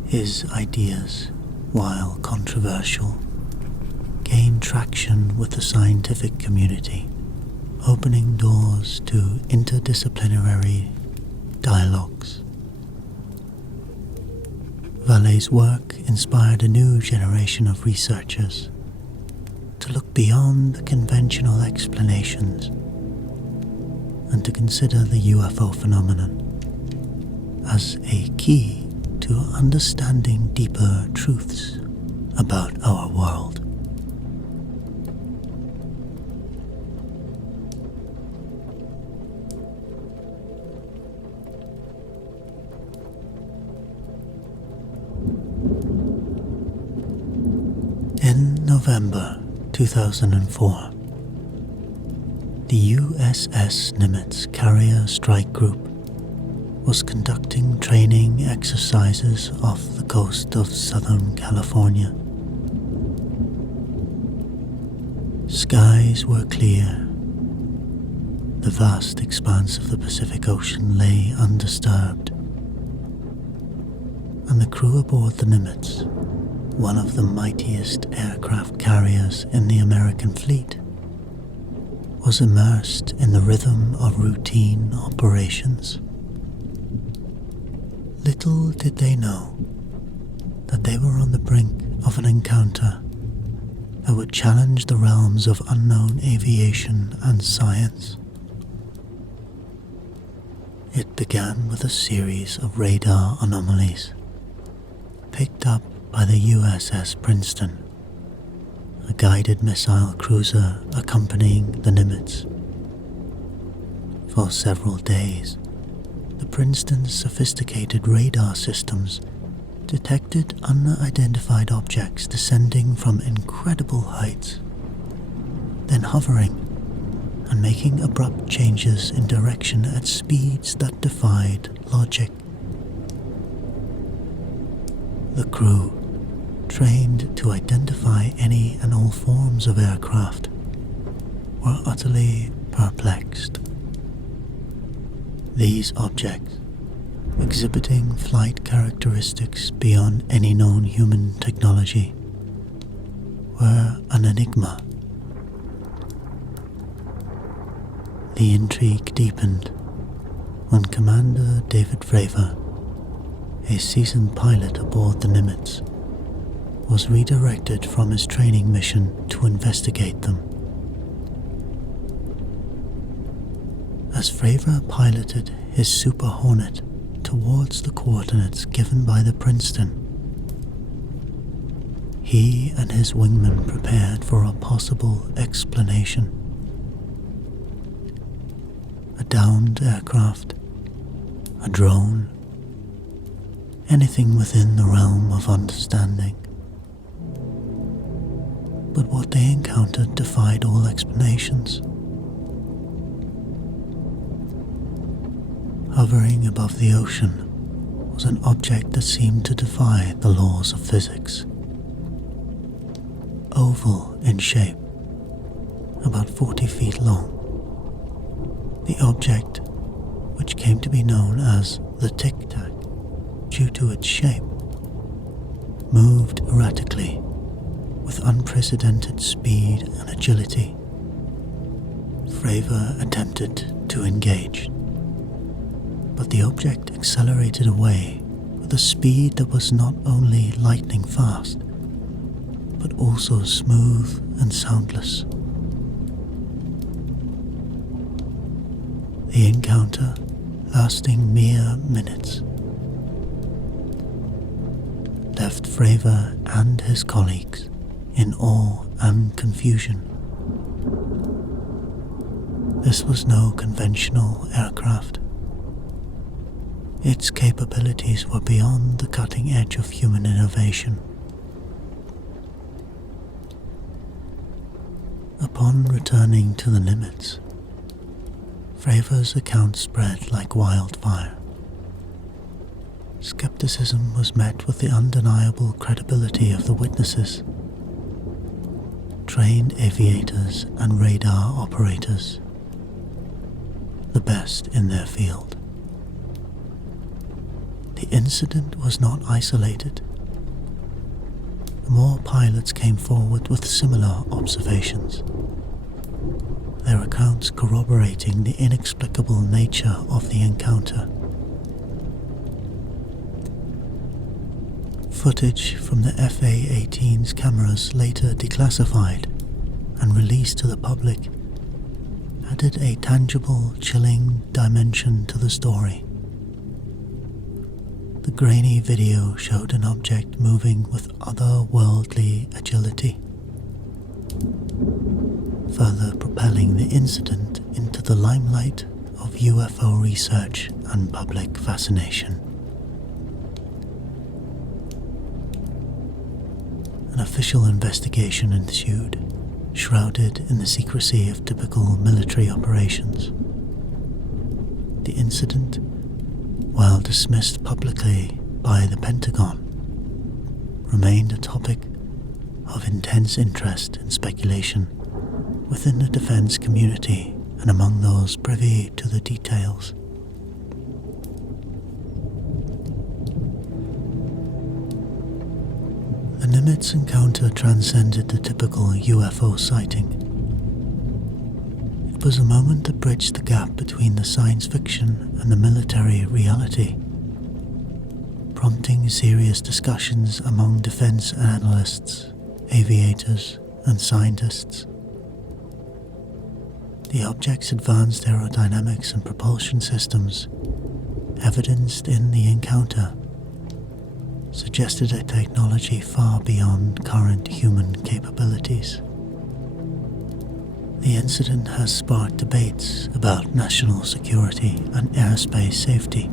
His ideas, while controversial, gained traction with the scientific community, opening doors to interdisciplinary dialogues. Vallée's work inspired a new generation of researchers to look beyond the conventional explanations and to consider the UFO phenomenon as a key to understanding deeper truths about our world. In November 2004, the USS Nimitz Carrier Strike Group was conducting training exercises off the coast of Southern California. Skies were clear. The vast expanse of the Pacific Ocean lay undisturbed, and the crew aboard the Nimitz, one of the mightiest aircraft carriers in the American fleet, was immersed in the rhythm of routine operations. Little did they know that they were on the brink of an encounter that would challenge the realms of unknown aviation and science. It began with a series of radar anomalies picked up by the USS Princeton, a guided missile cruiser accompanying the Nimitz. For several days, the Princeton's sophisticated radar systems detected unidentified objects descending from incredible heights, then hovering and making abrupt changes in direction at speeds that defied logic. The crew, trained to identify any and all forms of aircraft, were utterly perplexed. These objects, exhibiting flight characteristics beyond any known human technology, were an enigma. The intrigue deepened when Commander David Fravor, a seasoned pilot aboard the Nimitz, was redirected from his training mission to investigate them. As Fravor piloted his Super Hornet towards the coordinates given by the Princeton, he and his wingman prepared for a possible explanation. A downed aircraft, a drone, anything within the realm of understanding. But what they encountered defied all explanations. Hovering above the ocean was an object that seemed to defy the laws of physics. Oval in shape, about 40 feet long, the object, which came to be known as the Tic Tac due to its shape, moved erratically with unprecedented speed and agility. Fravor attempted to engage, but the object accelerated away with a speed that was not only lightning fast, but also smooth and soundless. The encounter, lasting mere minutes, left Fravor and his colleagues in awe and confusion. This was no conventional aircraft. Its capabilities were beyond the cutting edge of human innovation. Upon returning to the Nimitz, Fravor's account spread like wildfire. Skepticism was met with the undeniable credibility of the witnesses. Trained aviators and radar operators, the best in their field. The incident was not isolated. More pilots came forward with similar observations, their accounts corroborating the inexplicable nature of the encounter. Footage from the FA-18's cameras, later declassified and released to the public, added a tangible, chilling dimension to the story. The grainy video showed an object moving with otherworldly agility, further propelling the incident into the limelight of UFO research and public fascination. An official investigation ensued, shrouded in the secrecy of typical military operations. The incident, while dismissed publicly by the Pentagon, remained a topic of intense interest and speculation within the defense community and among those privy to the details. The Nimitz encounter transcended the typical UFO sighting. It was a moment that bridged the gap between the science fiction and the military reality, prompting serious discussions among defense analysts, aviators, and scientists. The object's advanced aerodynamics and propulsion systems, evidenced in the encounter, suggested a technology far beyond current human capabilities. The incident has sparked debates about national security and airspace safety.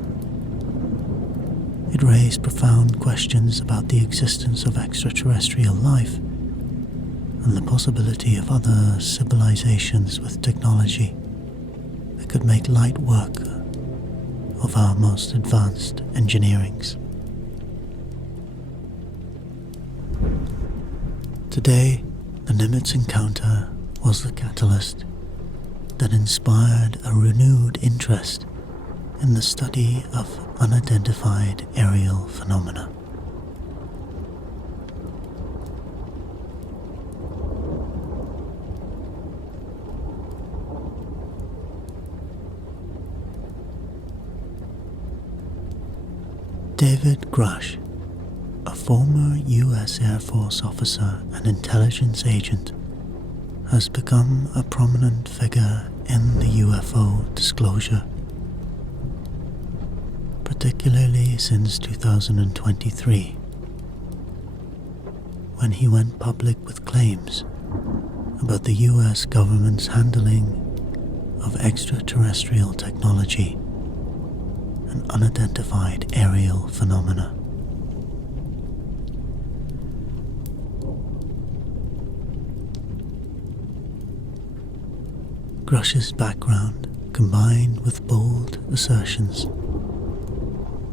It raised profound questions about the existence of extraterrestrial life and the possibility of other civilizations with technology that could make light work of our most advanced engineerings. Today, the Nimitz encounter was the catalyst that inspired a renewed interest in the study of unidentified aerial phenomena. David Grusch, a former U.S. Air Force officer and intelligence agent, has become a prominent figure in the UFO disclosure, particularly since 2023, when he went public with claims about the U.S. government's handling of extraterrestrial technology and unidentified aerial phenomena. Grusch's background, combined with bold assertions,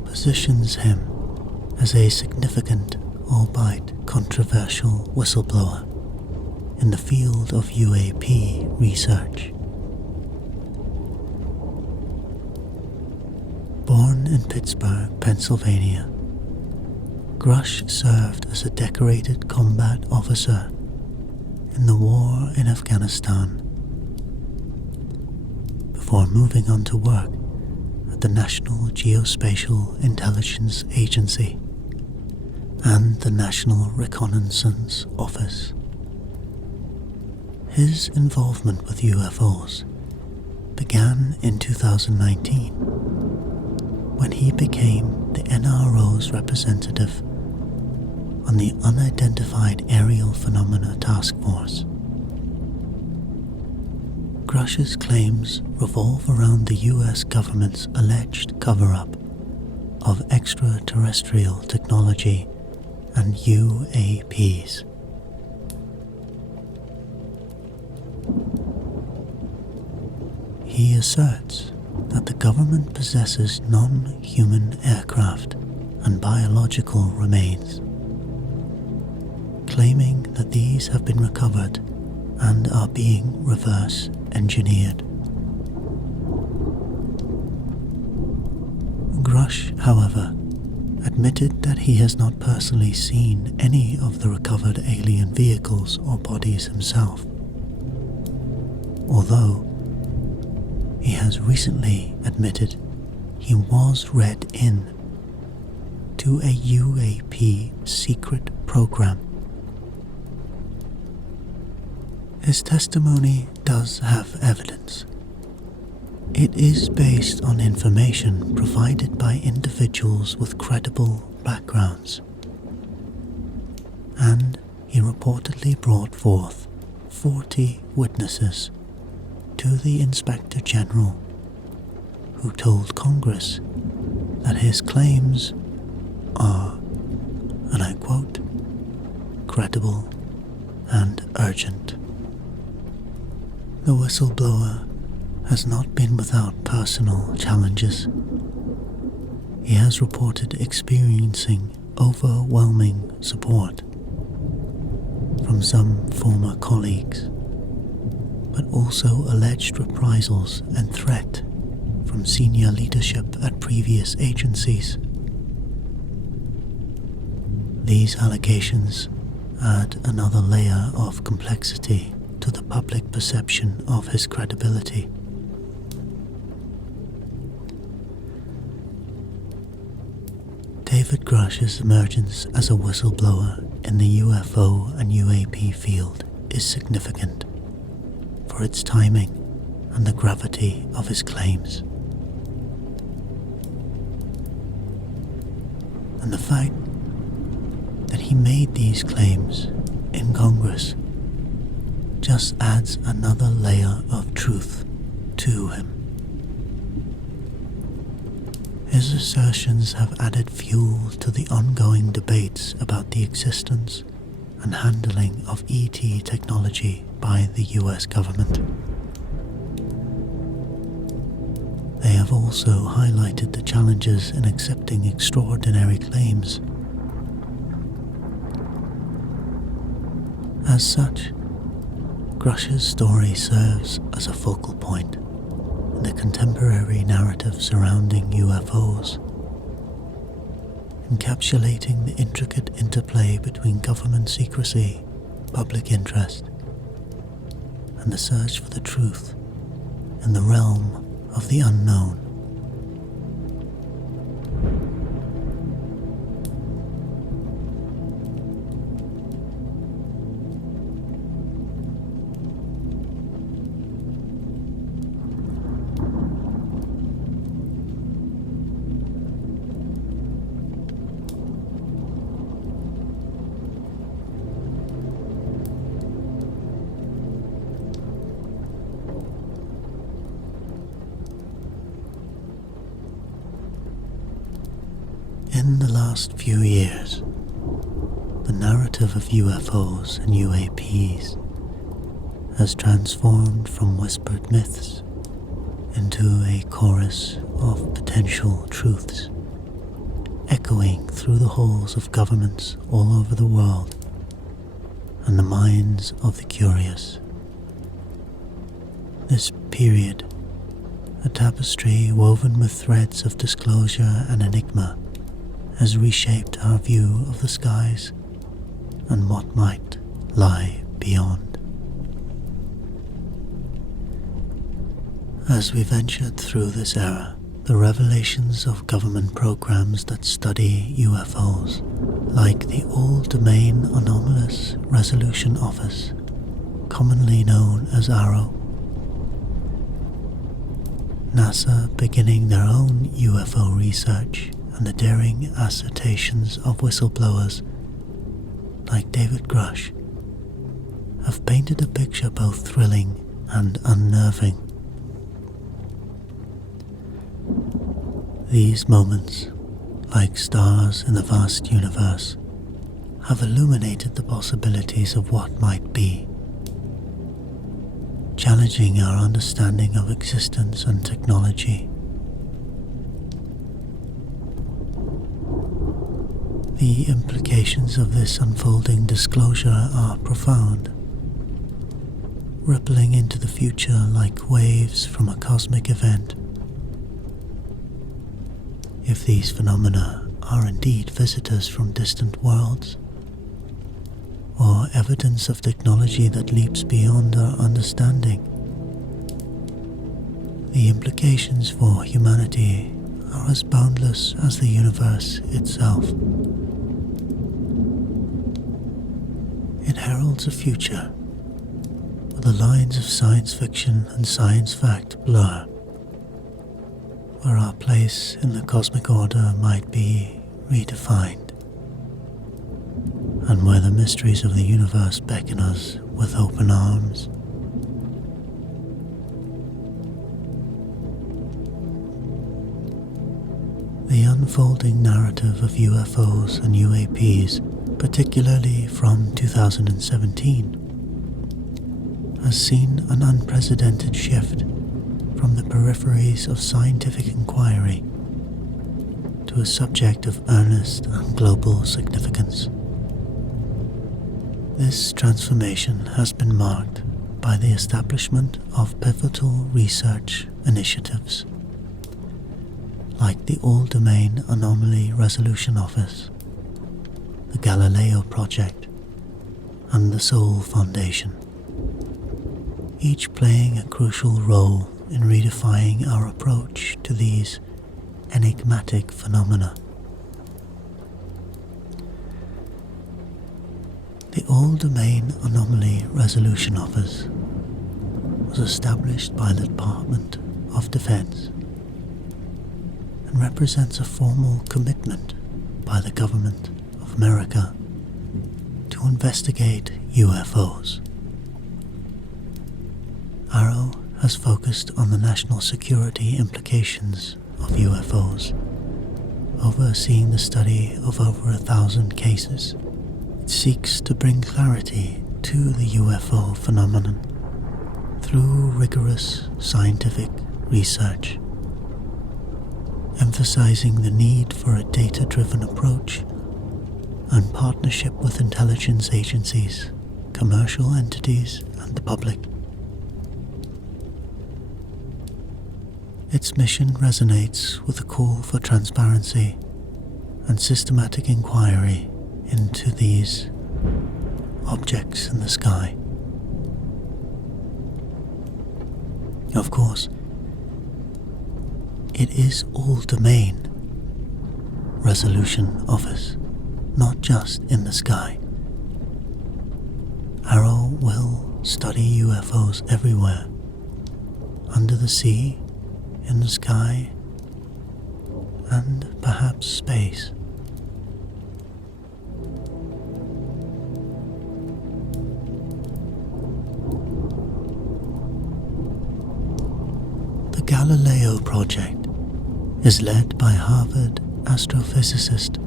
positions him as a significant, albeit controversial, whistleblower in the field of UAP research. Born in Pittsburgh, Pennsylvania, Grusch served as a decorated combat officer in the war in Afghanistan before moving on to work at the National Geospatial Intelligence Agency and the National Reconnaissance Office. His involvement with UFOs began in 2019 when he became the NRO's representative on the Unidentified Aerial Phenomena Task Force. Grusch's claims revolve around the US government's alleged cover-up of extraterrestrial technology and UAPs. He asserts that the government possesses non-human aircraft and biological remains, claiming that these have been recovered and are being reverse engineered. Grusch, however, admitted that he has not personally seen any of the recovered alien vehicles or bodies himself, although he has recently admitted he was read in to a UAP secret program. His testimony does have evidence. It is based on information provided by individuals with credible backgrounds, and he reportedly brought forth 40 witnesses to the Inspector General, who told Congress that his claims are, and I quote, credible and urgent. The whistleblower has not been without personal challenges. He has reported experiencing overwhelming support from some former colleagues, but also alleged reprisals and threat from senior leadership at previous agencies. These allegations add another layer of complexity to the public perception of his credibility. David Grusch's emergence as a whistleblower in the UFO and UAP field is significant for its timing and the gravity of his claims. And the fact that he made these claims in Congress just adds another layer of truth to him. His assertions have added fuel to the ongoing debates about the existence and handling of ET technology by the US government. They have also highlighted the challenges in accepting extraordinary claims. As such, Grusch's story serves as a focal point in the contemporary narrative surrounding UFOs, encapsulating the intricate interplay between government secrecy, public interest, and the search for the truth in the realm of the unknown. In the last few years, the narrative of UFOs and UAPs has transformed from whispered myths into a chorus of potential truths, echoing through the halls of governments all over the world and the minds of the curious. This period, a tapestry woven with threads of disclosure and enigma, has reshaped our view of the skies and what might lie beyond. As we ventured through this era, the revelations of government programs that study UFOs, like the All-Domain Anomalous Resolution Office, commonly known as ARROW, NASA beginning their own UFO research, and the daring assertions of whistleblowers like David Grusch have painted a picture both thrilling and unnerving. These moments, like stars in the vast universe, have illuminated the possibilities of what might be, challenging our understanding of existence and technology. The implications of this unfolding disclosure are profound, rippling into the future like waves from a cosmic event. If these phenomena are indeed visitors from distant worlds, or evidence of technology that leaps beyond our understanding, the implications for humanity are as boundless as the universe itself. It heralds a future where the lines of science fiction and science fact blur, where our place in the cosmic order might be redefined, and where the mysteries of the universe beckon us with open arms. The unfolding narrative of UFOs and UAPs, particularly from 2017, has seen an unprecedented shift from the peripheries of scientific inquiry to a subject of earnest and global significance. This transformation has been marked by the establishment of pivotal research initiatives like the All-Domain Anomaly Resolution Office, the Galileo Project, and the Soul Foundation, each playing a crucial role in redefining our approach to these enigmatic phenomena. The All-Domain Anomaly Resolution Office was established by the Department of Defense and represents a formal commitment by the government of America to investigate UFOs. ARROW has focused on the national security implications of UFOs, overseeing the study of over 1,000 cases. It seeks to bring clarity to the UFO phenomenon through rigorous scientific research, emphasizing the need for a data-driven approach and partnership with intelligence agencies, commercial entities, and the public. Its mission resonates with the call for transparency and systematic inquiry into these objects in the sky. Of course, it is All-Domain Resolution Office, not just in the sky. ARROW will study UFOs everywhere, under the sea, in the sky, and perhaps space. The Galileo Project is led by Harvard astrophysicist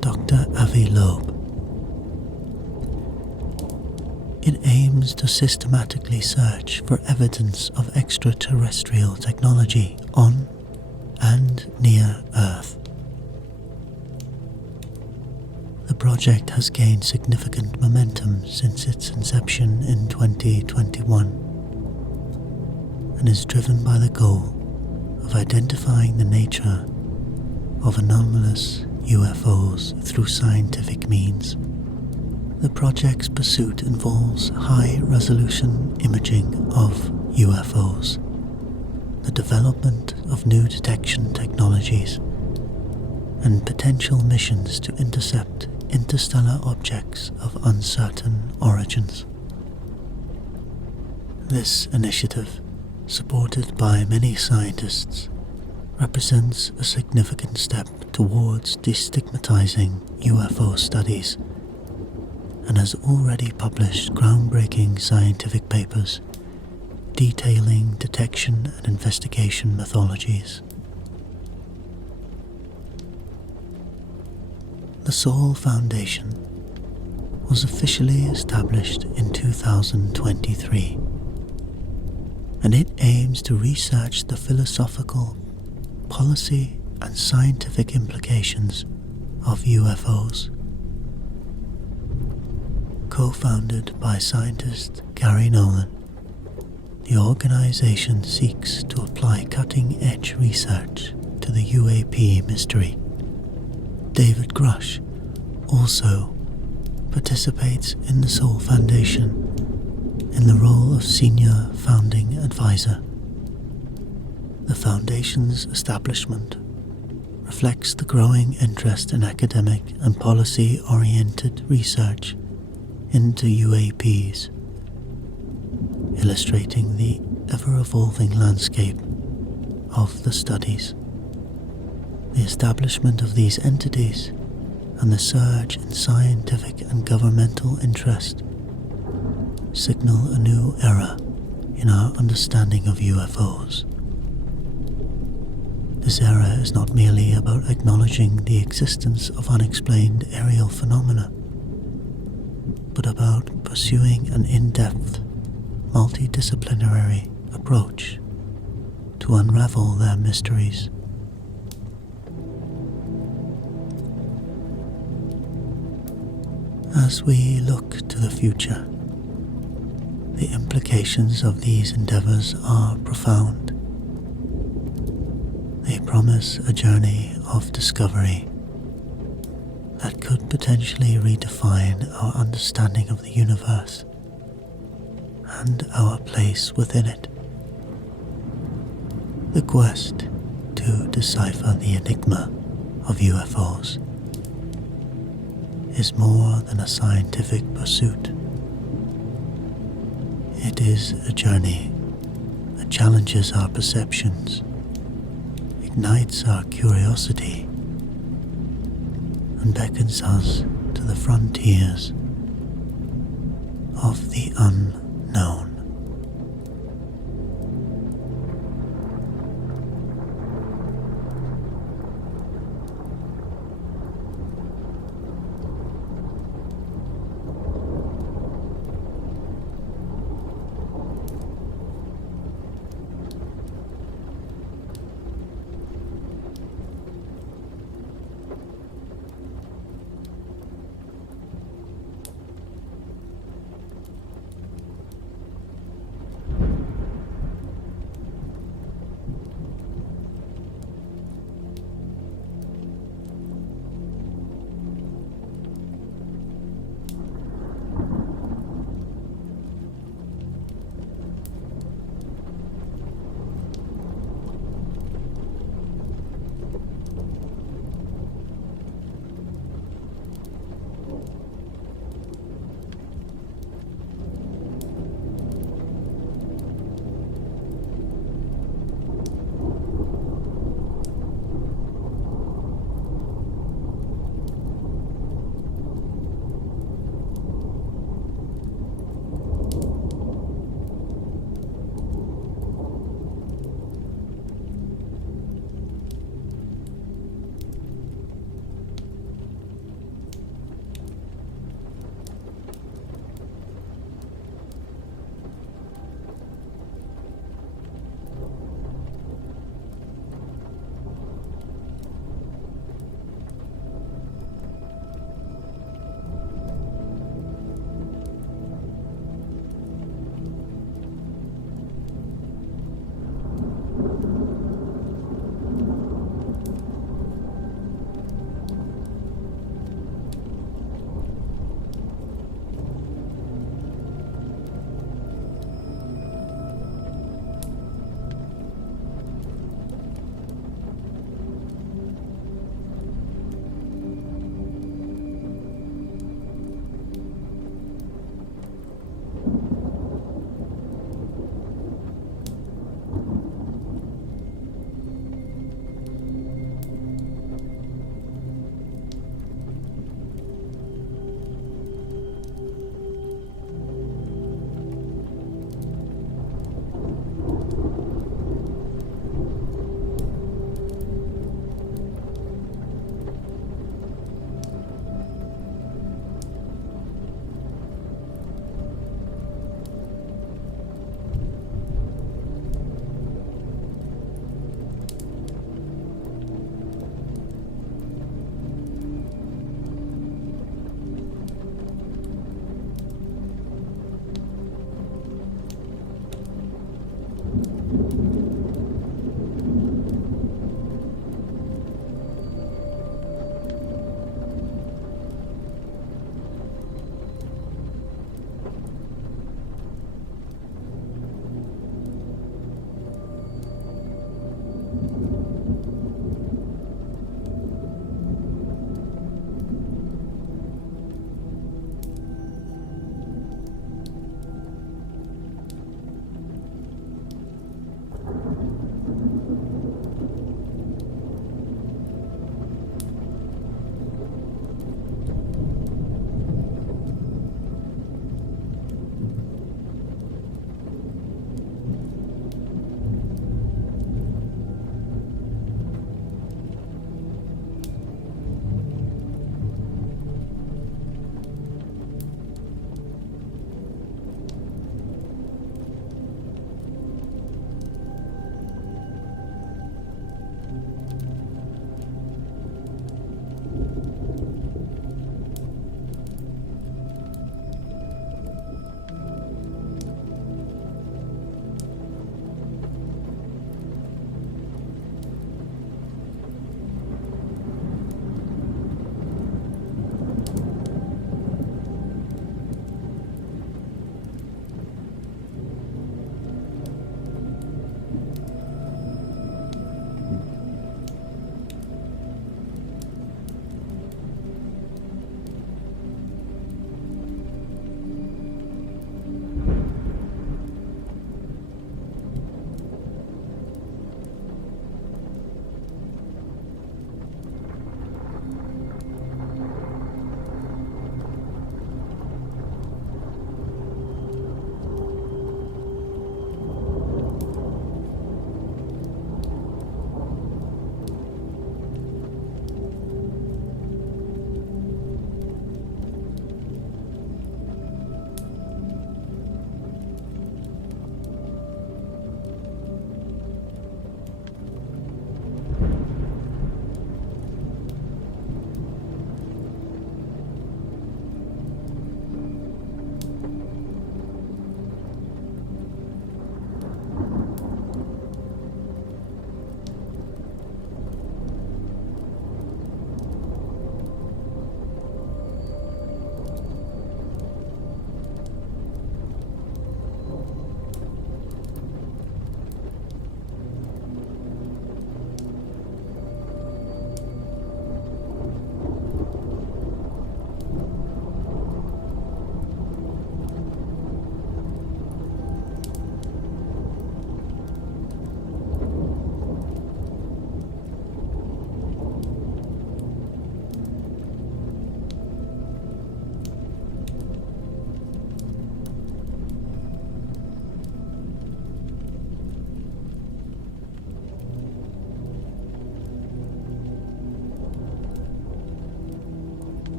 Dr. Avi Loeb. It aims to systematically search for evidence of extraterrestrial technology on and near Earth. The project has gained significant momentum since its inception in 2021 and is driven by the goal of identifying the nature of anomalous UFOs through scientific means. The project's pursuit involves high-resolution imaging of UFOs the development of new detection technologies, and potential missions to intercept interstellar objects of uncertain origins. This initiative, supported by many scientists, represents a significant step towards destigmatizing UFO studies and has already published groundbreaking scientific papers detailing detection and investigation methodologies. The Soul Foundation was officially established in 2023, and it aims to research the philosophical, policy, and scientific implications of UFOs. Co-founded by scientist Gary Nolan, the organization seeks to apply cutting-edge research to the UAP mystery. David Grusch also participates in the Soul Foundation in the role of senior founding advisor. The Foundation's establishment reflects the growing interest in academic and policy-oriented research into UAPs, illustrating the ever-evolving landscape of the studies. The establishment of these entities and the surge in scientific and governmental interest signal a new era in our understanding of UFOs. This era is not merely about acknowledging the existence of unexplained aerial phenomena, but about pursuing an in-depth, multidisciplinary approach to unravel their mysteries. As we look to the future, the implications of these endeavors are profound. They promise a journey of discovery that could potentially redefine our understanding of the universe and our place within it. The quest to decipher the enigma of UFOs is more than a scientific pursuit. It is a journey that challenges our perceptions, ignites our curiosity, and beckons us to the frontiers of the unknown.